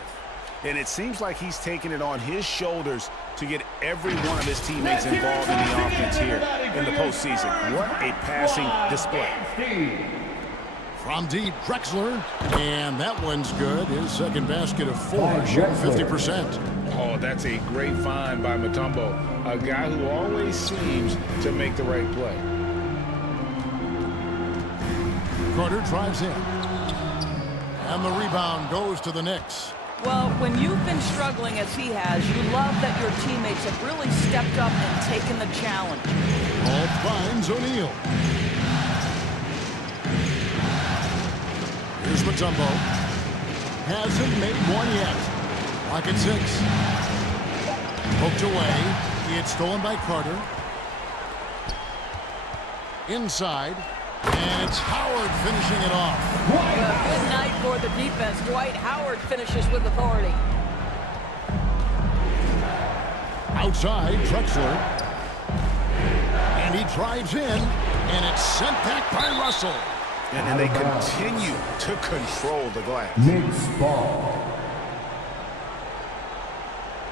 And it seems like he's taking it on his shoulders to get every one of his teammates involved in the offense here in the postseason. What a passing display. From deep, Drexler. And that one's good. His second basket of 4, shooting 50%. Oh, that's a great find by Mutombo, a guy who always seems to make the right play. Carter drives in. And the rebound goes to the Knicks. Well, when you've been struggling as he has, you love that your teammates have really stepped up and taken the challenge. Ball finds O'Neal. Here's Mutombo. Hasn't made one yet. Lock at 6. Poked away. It's stolen by Carter. Inside. And it's Howard finishing it off. Good night for the defense. Dwight Howard finishes with authority. Outside, Drexler. And he drives in. And it's sent back by Russell. And they continue to control the glass. Knicks ball.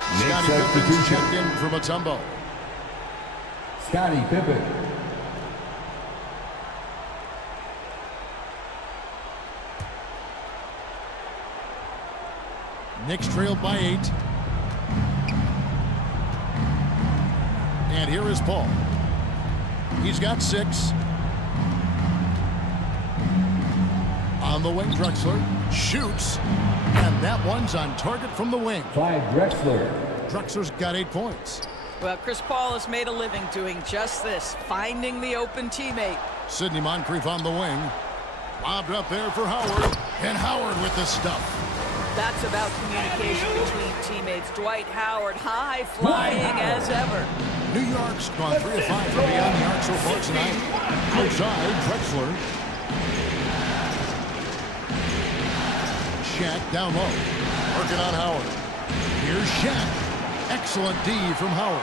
Scottie Pippen's checked in for Mutombo. Scottie Pippen. Knicks trailed by 8. And here is Paul. He's got 6. On the wing, Drexler shoots. And that one's on target from the wing. By Drexler. Drexler's got 8 points. Well, Chris Paul has made a living doing just this, finding the open teammate. Sidney Moncrief on the wing. Lobbed up there for Howard. And Howard with the stuff. That's about communication between teammates. Dwight Howard high flying as ever. New York's gone 3 of 5 from beyond the arc so far tonight. Outside, Drexler. Shaq down low. Working on Howard. Here's Shaq. Excellent D from Howard.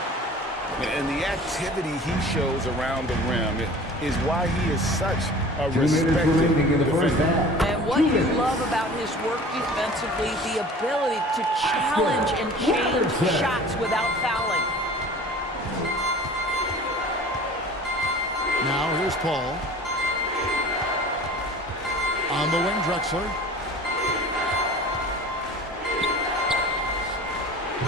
And the activity he shows around the rim is why he is such a respected defender. And what you love about his work defensively, the ability to challenge and change shots without fouling. Now here's Paul. On the wing, Drexler.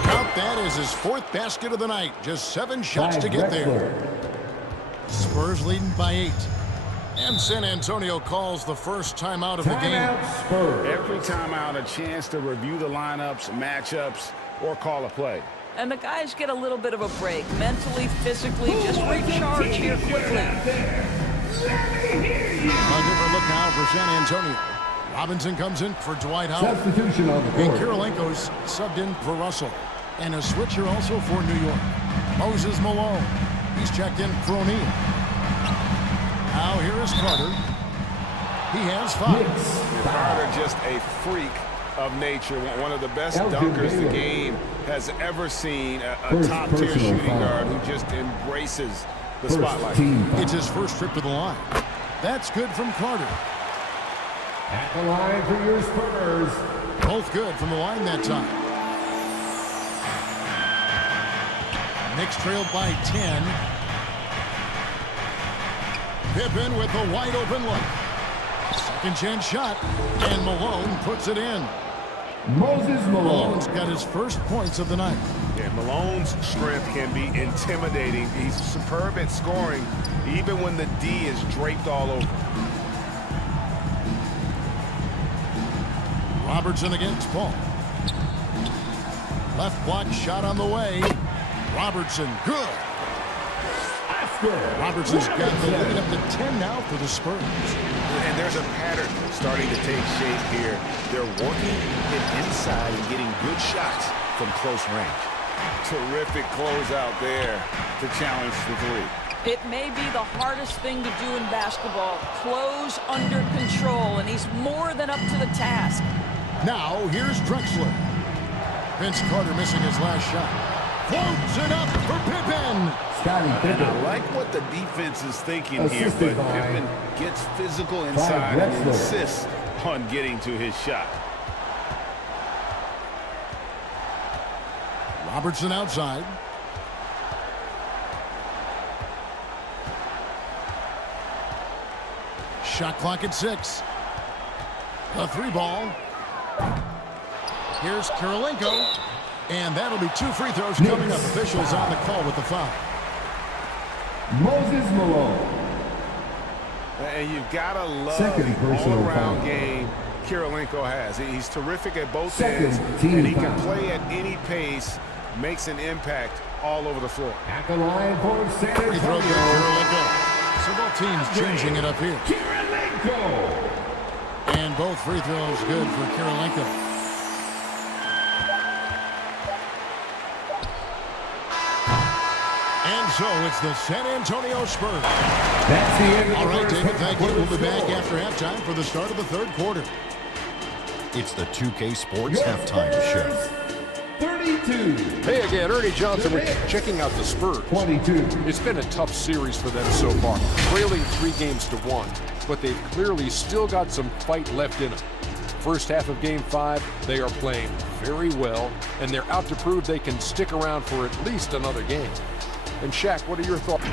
Count that as his 4th basket of the night. Just 7 shots to get there. Spurs leading by 8. And San Antonio calls the first timeout of the game. Every timeout, a chance to review the lineups, matchups, or call a play. And the guys get a little bit of a break. Mentally, physically, just recharge here quickly. A different look now for San Antonio. Robinson comes in for Dwight Howard. Substitution on the And court. Kirilenko's subbed in for Russell. And a switcher also for New York. Moses Malone. He's checked in for O'Neal. Now here is Carter. He has 5. Carter just a freak of nature. One of the best dunkers the game has ever seen. A top-tier shooting guard who just embraces the spotlight. It's his first trip to the line. That's good from Carter. At the line for your Spurs. Both good from the line that time. Knicks trailed by 10. Pippen with the wide open look. Second chance shot, and Malone puts it in. Moses Malone. Malone's got his first points of the night. Yeah, Malone's strength can be intimidating. He's superb at scoring, even when the D is draped all over. Robertson against Paul. Left block shot on the way. Robertson, good. Robertson's got the lead up to 10 now for the Spurs. And there's a pattern starting to take shape here. They're working it inside and getting good shots from close range. Terrific closeout there to challenge the three. It may be the hardest thing to do in basketball. Close under control, and he's more than up to the task. Now, here's Drexler. Vince Carter missing his last shot. Floats it up for Pippen. And I like what the defense is thinking here, but Pippen gets physical inside and insists on getting to his shot. Robertson outside. Shot clock at 6. The 3 ball. Here's Kirilenko. And that'll be 2 free throws coming up. Officials on the call with the foul. Moses Malone. And you've got to love the all-around game Kirilenko has. He's terrific at both ends, and he can play at any pace, makes an impact all over the floor. At the line for San Antonio. Free throw to Kirilenko. So both teams changing it up here. Kirilenko. And both free throws good for Kirilenko. And so it's the San Antonio Spurs. That's the end of All right, the David, thank you. We'll be back after halftime for the start of the third quarter. It's the 2K Sports Halftime Show. 32. Hey again, Ernie Johnson checking out the Spurs. 22. It's been a tough series for them so far, trailing 3 games to 1, but they've clearly still got some fight left in them. First half of Game 5, they are playing very well, and they're out to prove they can stick around for at least another game. And Shaq, what are your thoughts?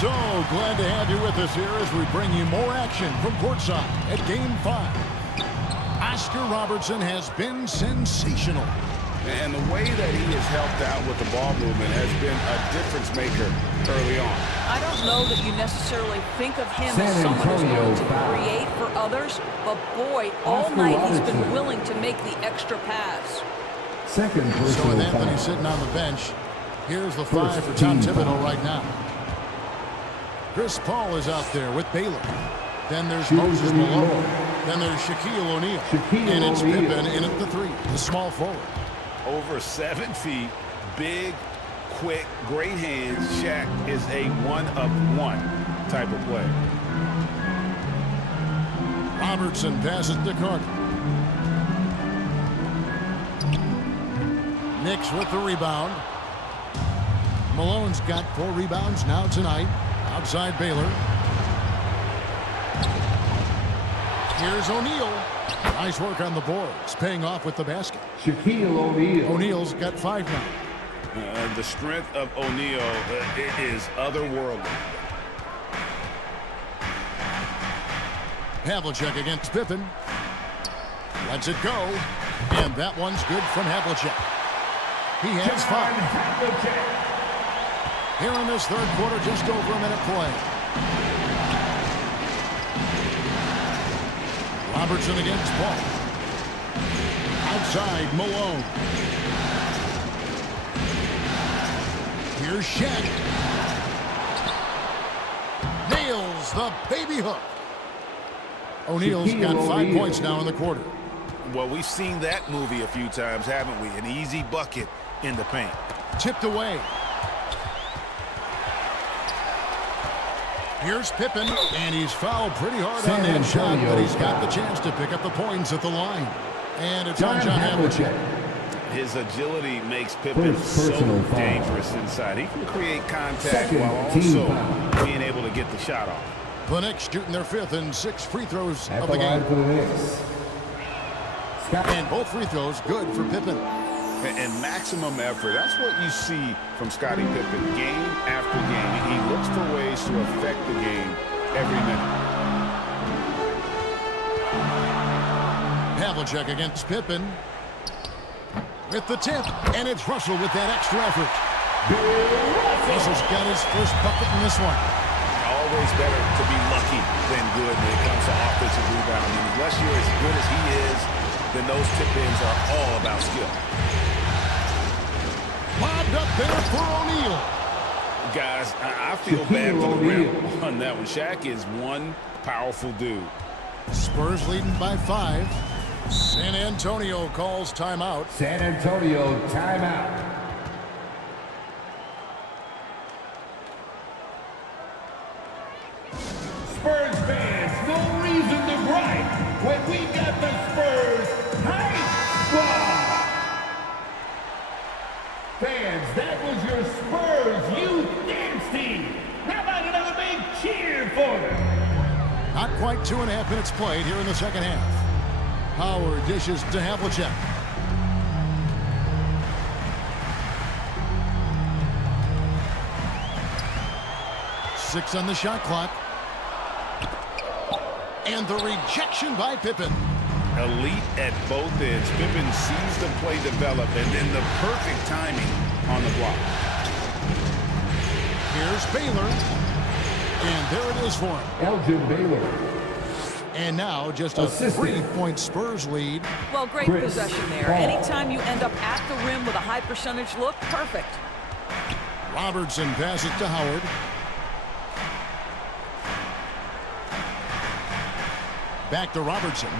So glad to have you with us here as we bring you more action from courtside at Game 5. Oscar Robertson has been sensational. And the way that he has helped out with the ball movement has been a difference maker early on. I don't know that you necessarily think of him as someone who's going to create for others, but boy, all night he's been willing to make the extra pass. So with Anthony sitting on the bench, here's the 5 for Tom Thibodeau right now. Chris Paul is out there with Baylor. Then there's Moses Malone. Then there's Shaquille O'Neal. And it's Pippen in at the 3, the small forward. Over 7 feet, big, quick, great hands. Shaq is a one-of-one type of player. Robertson passes to Carter. Knicks with the rebound. Malone's got 4 rebounds now tonight. Outside Baylor. Here's O'Neal. Nice work on the boards, paying off with the basket. Shaquille O'Neal. O'Neal's got 5 now. The strength of O'Neal is otherworldly. Havlicek against Pippen. Lets it go. And that one's good from Havlicek. He has 5. Here in this third quarter, just over a minute play. Robertson against Paul. Outside, Malone. Here's Shaq. Nails the baby hook. O'Neal's got 5 points now in the quarter. Well, we've seen that movie a few times, haven't we? An easy bucket in the paint. Tipped away. Here's Pippen, and he's fouled pretty hard on that shot, but he's got the chance to pick up the points at the line. And it's on John Havlicek. His agility makes Pippen so dangerous inside. He can create contact while also being able to get the shot off. The Knicks shooting their 5th and 6th free throws of the game. And both free throws good for Pippen. And maximum effort. That's what you see from Scottie Pippen game after game. He looks for ways to affect the game every minute. Havlicek against Pippen. With the tip, and it's Russell with that extra effort. Russell's got his first bucket in this one. Always better to be lucky than good when it comes to offensive rebounding. Unless you're as good as he is, then those tip-ins are all about skill. Bobbed up there for O'Neal. Guys, I feel bad for the rim on that one. Shaq is one powerful dude. Spurs leading by 5. San Antonio calls timeout. San Antonio timeout. Spurs fans, no reason to gripe when we got the Spurs Hype Squad. Fans, that was your Spurs youth dance team. How about another big cheer for them? Not quite 2.5 minutes played here in the second half. Howard dishes to Havlicek. Six on the shot clock. And the rejection by Pippen. Elite at both ends. Pippen sees the play develop, and then the perfect timing on the block. Here's Baylor. And there it is for him. Elgin Baylor. And now just a 3-point Spurs lead. Well, great possession there. Anytime you end up at the rim with a high percentage look, perfect. Robertson passes to Howard. Back to Robertson.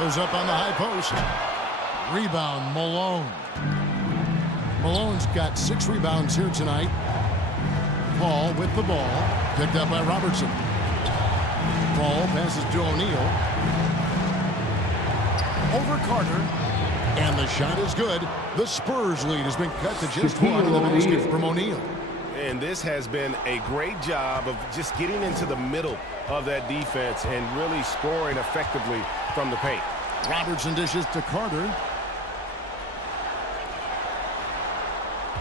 Goes up on the high post. Rebound, Malone. Malone's got 6 rebounds here tonight. Paul with the ball. Picked up by Robertson. Paul passes to O'Neal. Over Carter. And the shot is good. The Spurs lead has been cut to just 1 in the basket from O'Neal. And this has been a great job of just getting into the middle of that defense and really scoring effectively from the paint. Robertson dishes to Carter.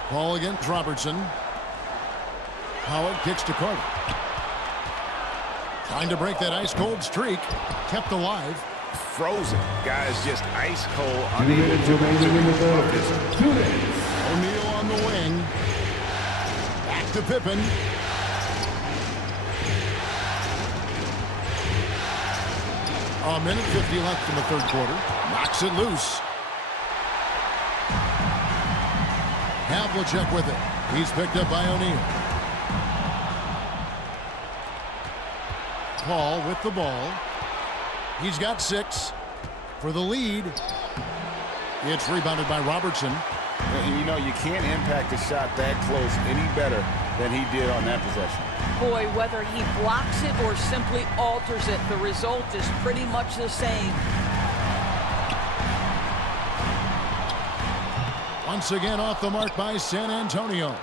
Paul against Robertson. Howard kicks to Carter. Trying to break that ice-cold streak. Kept alive. Frozen. Guys just ice cold. Unable to focus. O'Neal on the wing. Back to Pippen. A minute 50 left in the third quarter. Knocks it loose. Havlicek with it. He's picked up by O'Neal. Paul with the ball. He's got 6 for the lead. It's rebounded by Robertson. And you know, you can't impact a shot that close any better than he did on that possession. Boy, whether he blocks it or simply alters it, the result is pretty much the same. Once again off the mark by San Antonio.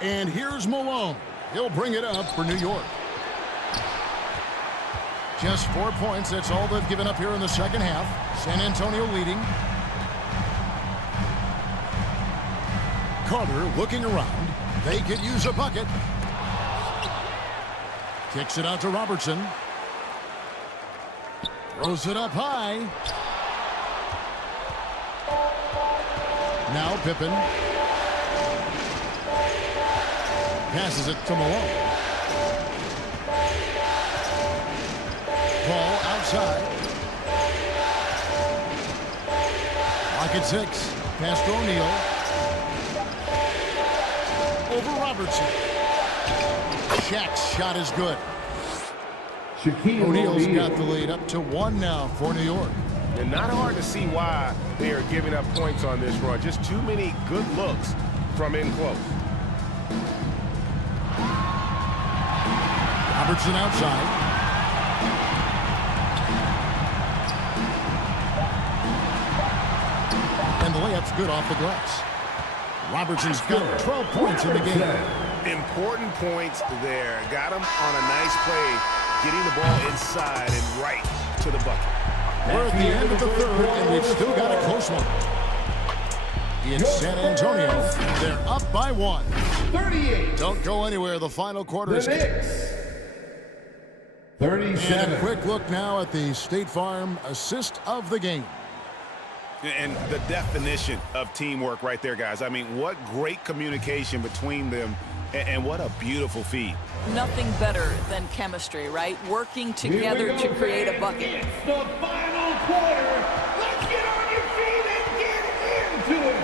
And here's Malone. He'll bring it up for New York. Just 4 points. That's all they've given up here in the second half. San Antonio leading. Carter looking around. They could use a bucket. Kicks it out to Robertson. Throws it up high. Now Pippen. Passes it to Malone. Ball outside. Pocket 6. Pass to O'Neal. Over Robertson. Shaq's shot is good. O'Neal's got the lead up to 1 now for New York. And not hard to see why they are giving up points on this run. Just too many good looks from in close. Robertson outside. And the layup's good off the glass. Robertson's got 12 points in the game. Important points there. Got him on a nice play, getting the ball inside and right to the bucket. We're at the end of the third, and we've still got a close one. In San Antonio, they're up by 1. 38. Don't go anywhere. The final quarter is... The Knicks. 37. And a quick look now at the State Farm assist of the game. And the definition of teamwork right there, guys. I mean, what great communication between them, and what a beautiful feed. Nothing better than chemistry, right? Working together to create a bucket. It's the final quarter. Let's get on your feet and get into it.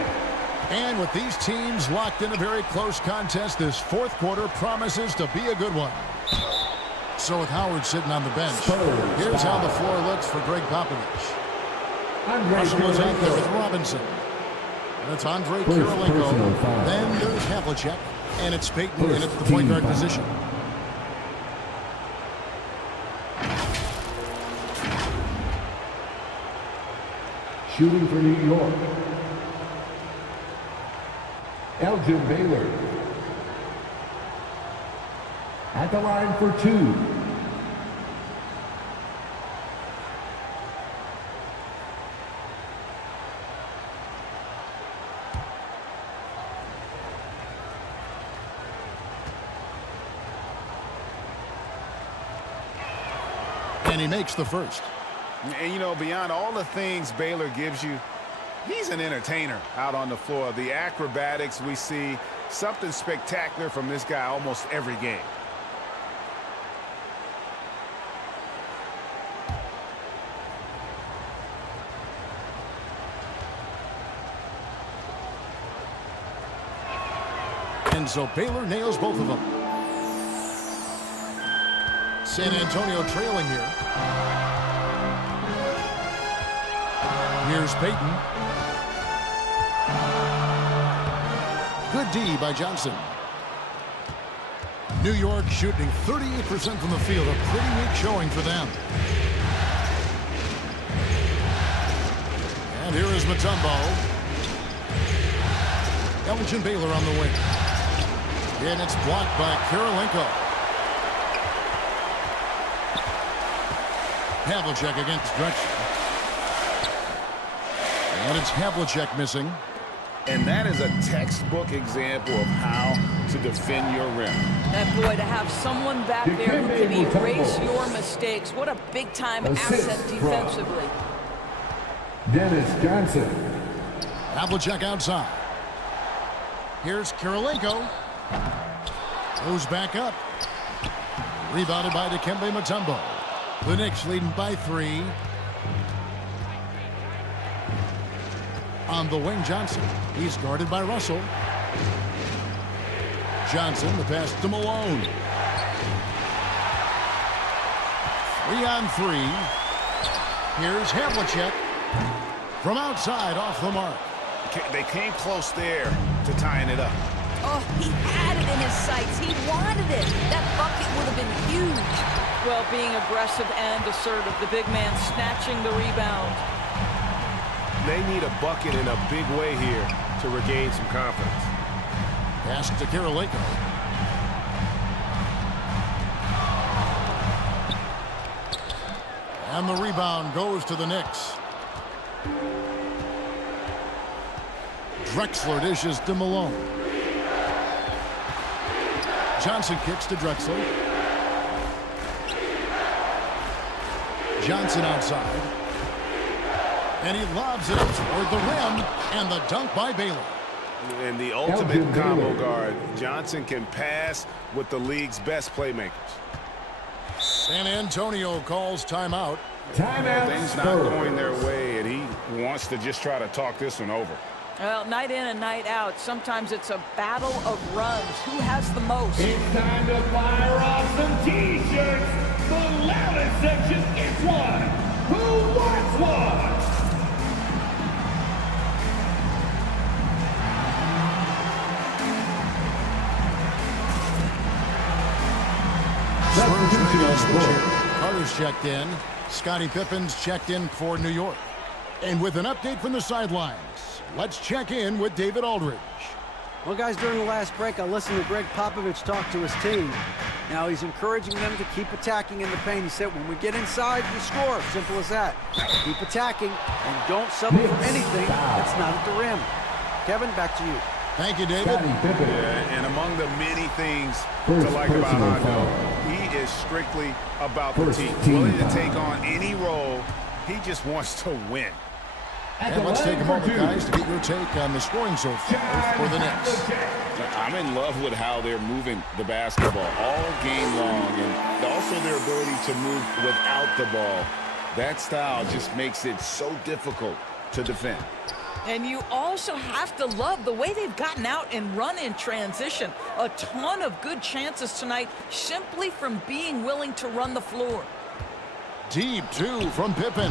And with these teams locked in a very close contest, this fourth quarter promises to be a good one. So with Howard sitting on the bench, here's how the floor looks for Greg Popovich. Russell is out there with Robinson. And it's Andre Kirilenko. Then there's Havlicek. And it's Peyton in at the point guard position. Shooting for New York. Elgin Baylor. At the line for 2. And he makes the first. And, you know, beyond all the things Baylor gives you, he's an entertainer out on the floor. The acrobatics we see, something spectacular from this guy almost every game. And so Baylor nails both of them. San Antonio trailing here. Here's Peyton. Good D by Johnson. New York shooting 38% from the field. A pretty weak showing for them. And here is Mutombo. Elgin Baylor on the wing. And it's blocked by Kirilenko. Havlicek against Drexler. And it's Havlicek missing. And that is a textbook example of how to defend your rim. And boy, to have someone back there who can erase your mistakes. What a big-time asset defensively. Dennis Johnson. Havlicek outside. Here's Kirilenko. Goes back up. Rebounded by Dikembe Mutombo. The Knicks leading by 3. On the wing, Johnson. He's guarded by Russell. Johnson, the pass to Malone. 3 on 3. Here's Havlicek. From outside, off the mark. They came close there to tying it up. Oh, he had it in his sights. He wanted it. That bucket would have been huge. Well, being aggressive and assertive. The big man snatching the rebound. They need a bucket in a big way here to regain some confidence. Pass to Kirilenko. And the rebound goes to the Knicks. Drexler dishes to Malone. Johnson kicks to Drexler. Johnson outside. And he lobs it toward the rim. And the dunk by Baylor. And the ultimate combo guard. Johnson can pass with the league's best playmakers. San Antonio calls timeout. Timeout. Things not going their way, and he wants to just try to talk this one over. Well, night in and night out, sometimes it's a battle of runs. Who has the most? It's time to fire off some T-shirts. The loudest section gets one. Who wants one? Spurs Aldridge here. Carter's checked in. Scottie Pippen's checked in for New York. And with an update from the sidelines, let's check in with David Aldridge. Well, guys, during the last break, I listened to Greg Popovich talk to his team. Now he's encouraging them to keep attacking in the paint. He said, when we get inside, we score. Simple as that. Keep attacking and don't settle for anything that's not at the rim. Kevin, back to you. Thank you, David. Yeah, and among the many things to like about Hondo, he is strictly about the team. Willing to take on any role. He just wants to win. And let's take a moment, guys, to get your take on the scoring so far for the Knicks. I'm in love with how they're moving the basketball all game long, and also their ability to move without the ball. That style just makes it so difficult to defend. And you also have to love the way they've gotten out and run in transition. A ton of good chances tonight simply from being willing to run the floor. Deep, too, from Pippen.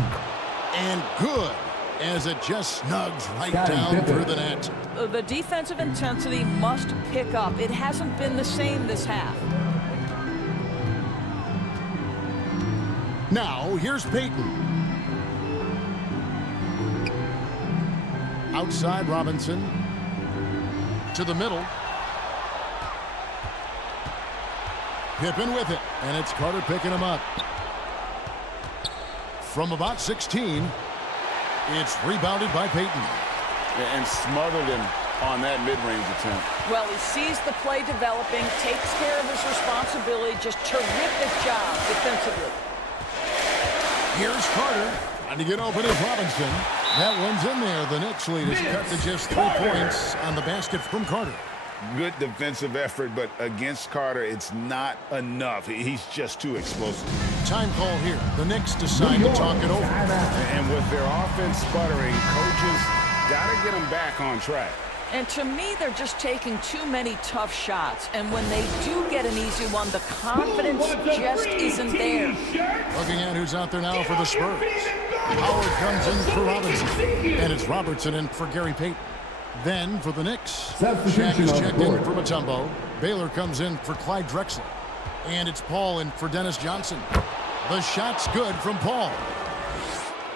And good, as it just snugs right down through the net. The defensive intensity must pick up. It hasn't been the same this half. Now, here's Payton. Outside Robinson. To the middle. Pippen with it. And it's Carter picking him up. From about 16, it's rebounded by Payton. And smothered him on that mid-range attempt. Well, he sees the play developing, takes care of his responsibility. Just terrific job defensively. Here's Carter. Trying to get open is Robinson. That one's in there. The Knicks lead is cut to just 3 points on the basket from Carter. Good defensive effort, but against Carter, it's not enough. He's just too explosive. Time call here. The Knicks decide to talk it over. And with their offense sputtering, coaches got to get them back on track. And to me, they're just taking too many tough shots. And when they do get an easy one, the confidence just isn't there. Looking at who's out there now for the Spurs. Howard comes in for Robinson. And it's Robertson in for Gary Payton. Then for the Knicks, Shaq is checked in for Mutombo. Baylor comes in for Clyde Drexler. And it's Paul in for Dennis Johnson. The shot's good from Paul.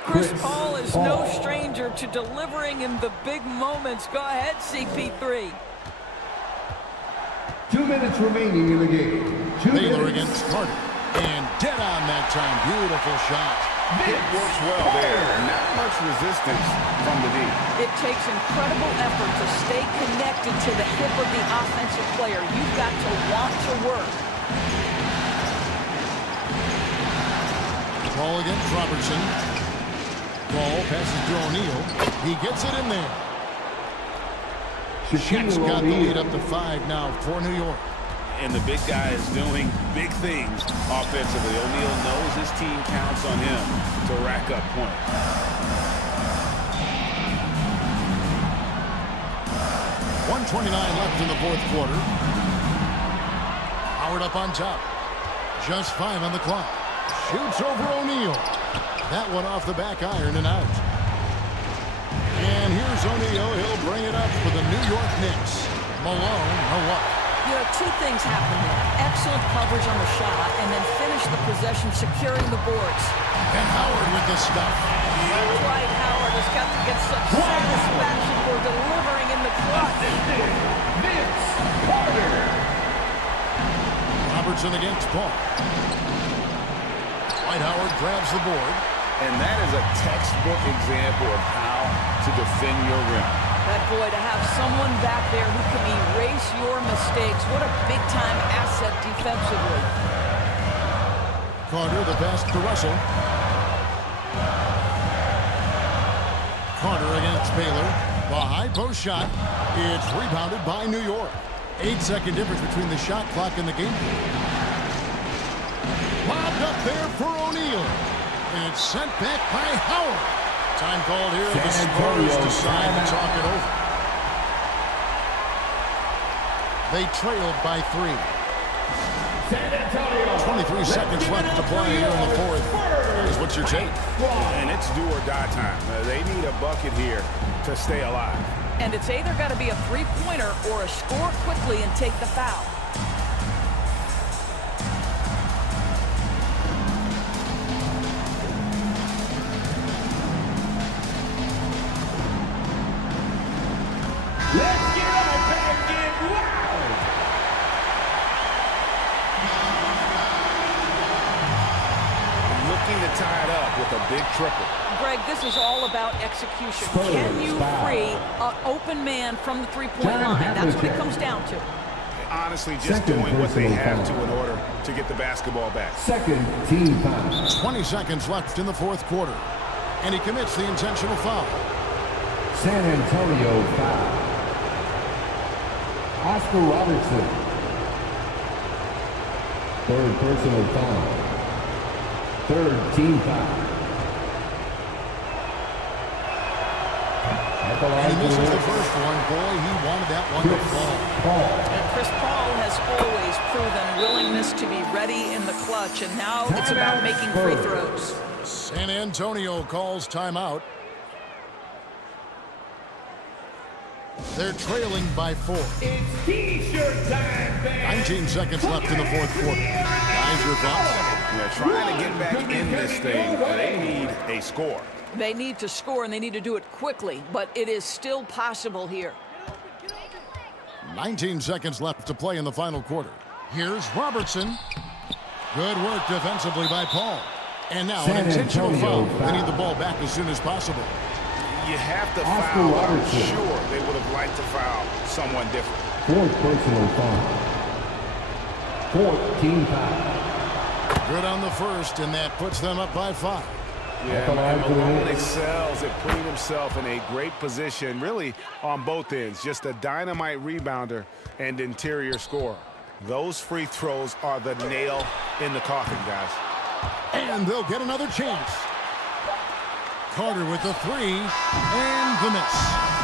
Chris Paul is no stranger to delivering in the big moments. Go ahead, CP3. 2 minutes remaining in the game. Baylor against Carter. And dead on that time. Beautiful shot. It works well there. Not much resistance from the D. It takes incredible effort to stay connected to the hip of the offensive player. You've got to want to work. Ball against Robertson. Ball passes to O'Neal. He gets it in there. Shaq's got the lead up to 5 now for New York. And the big guy is doing big things offensively. O'Neal knows his team counts on him to rack up points. .129 left in the fourth quarter. Howard up on top. Just 5 on the clock. Shoots over O'Neal. That one off the back iron and out. And here's O'Neal. He'll bring it up for the New York Knicks. Malone, no luck. You know, 2 things happen there. Excellent coverage on the shot, and then finish the possession securing the boards. And Howard with the stuff. That's right, Howard has got to get some satisfaction for delivering in the clutch. Vince Carter. Robertson against Paul. Dwight Howard grabs the board. And that is a textbook example of how to defend your rim. That boy, to have someone back there who can erase your mistakes. What a big-time asset defensively. Carter, the pass to Russell. Carter against Baylor. The high post shot. It's rebounded by New York. 8-second difference between the shot clock and the game. Lobbed up there for O'Neal. And it's sent back by Howard. Time called here. The Spurs decide to talk it over. They trailed by 3. 23 seconds left to play here in the fourth. Is what your take? And it's do or die time. They need a bucket here to stay alive. And it's either got to be a 3-pointer or a score quickly and take the foul. tie it up with a big triple. Greg, this is all about execution. Can you free an open man from the three-point line? That's what it comes down to. Honestly, just doing what they have to in order to get the basketball back. Second team foul. 20 seconds left in the fourth quarter. And he commits the intentional foul. San Antonio foul. Oscar Robertson. Third personal foul. Third team foul. And he misses the first one. Boy, he wanted that one to fall. And Chris Paul has always proven willingness to be ready in the clutch, and now it's about making free throws. San Antonio calls timeout. They're trailing by 4. It's T-shirt time, baby. 19 seconds left in the fourth quarter. Guys, your thoughts? Yeah, trying to get back in this thing, they need a score. They need to score, and they need to do it quickly, but it is still possible here. 19 seconds left to play in the final quarter. Here's Robertson. Good work defensively by Paul. And now an intentional foul. They need the ball back as soon as possible. You have to foul. I'm sure they would have liked to foul someone different. Fourth personal foul. 14 foul. Good on the first, and that puts them up by 5. Yeah, and Malone excels at putting himself in a great position, really on both ends. Just a dynamite rebounder and interior scorer. Those free throws are the nail in the coffin, guys. And they'll get another chance. Carter with the 3 and the miss.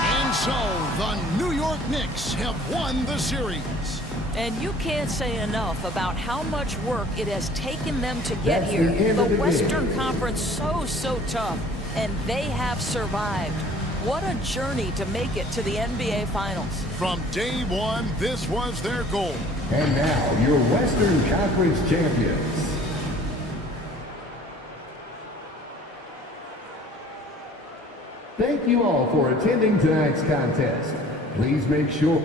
And so the New York Knicks have won the series. And you can't say enough about how much work it has taken them to get here. The Western Conference so tough, and they have survived. What a journey to make it to the NBA Finals. From day one, this was their goal. And now, your Western Conference champions. Thank you all for attending tonight's contest. Please make sure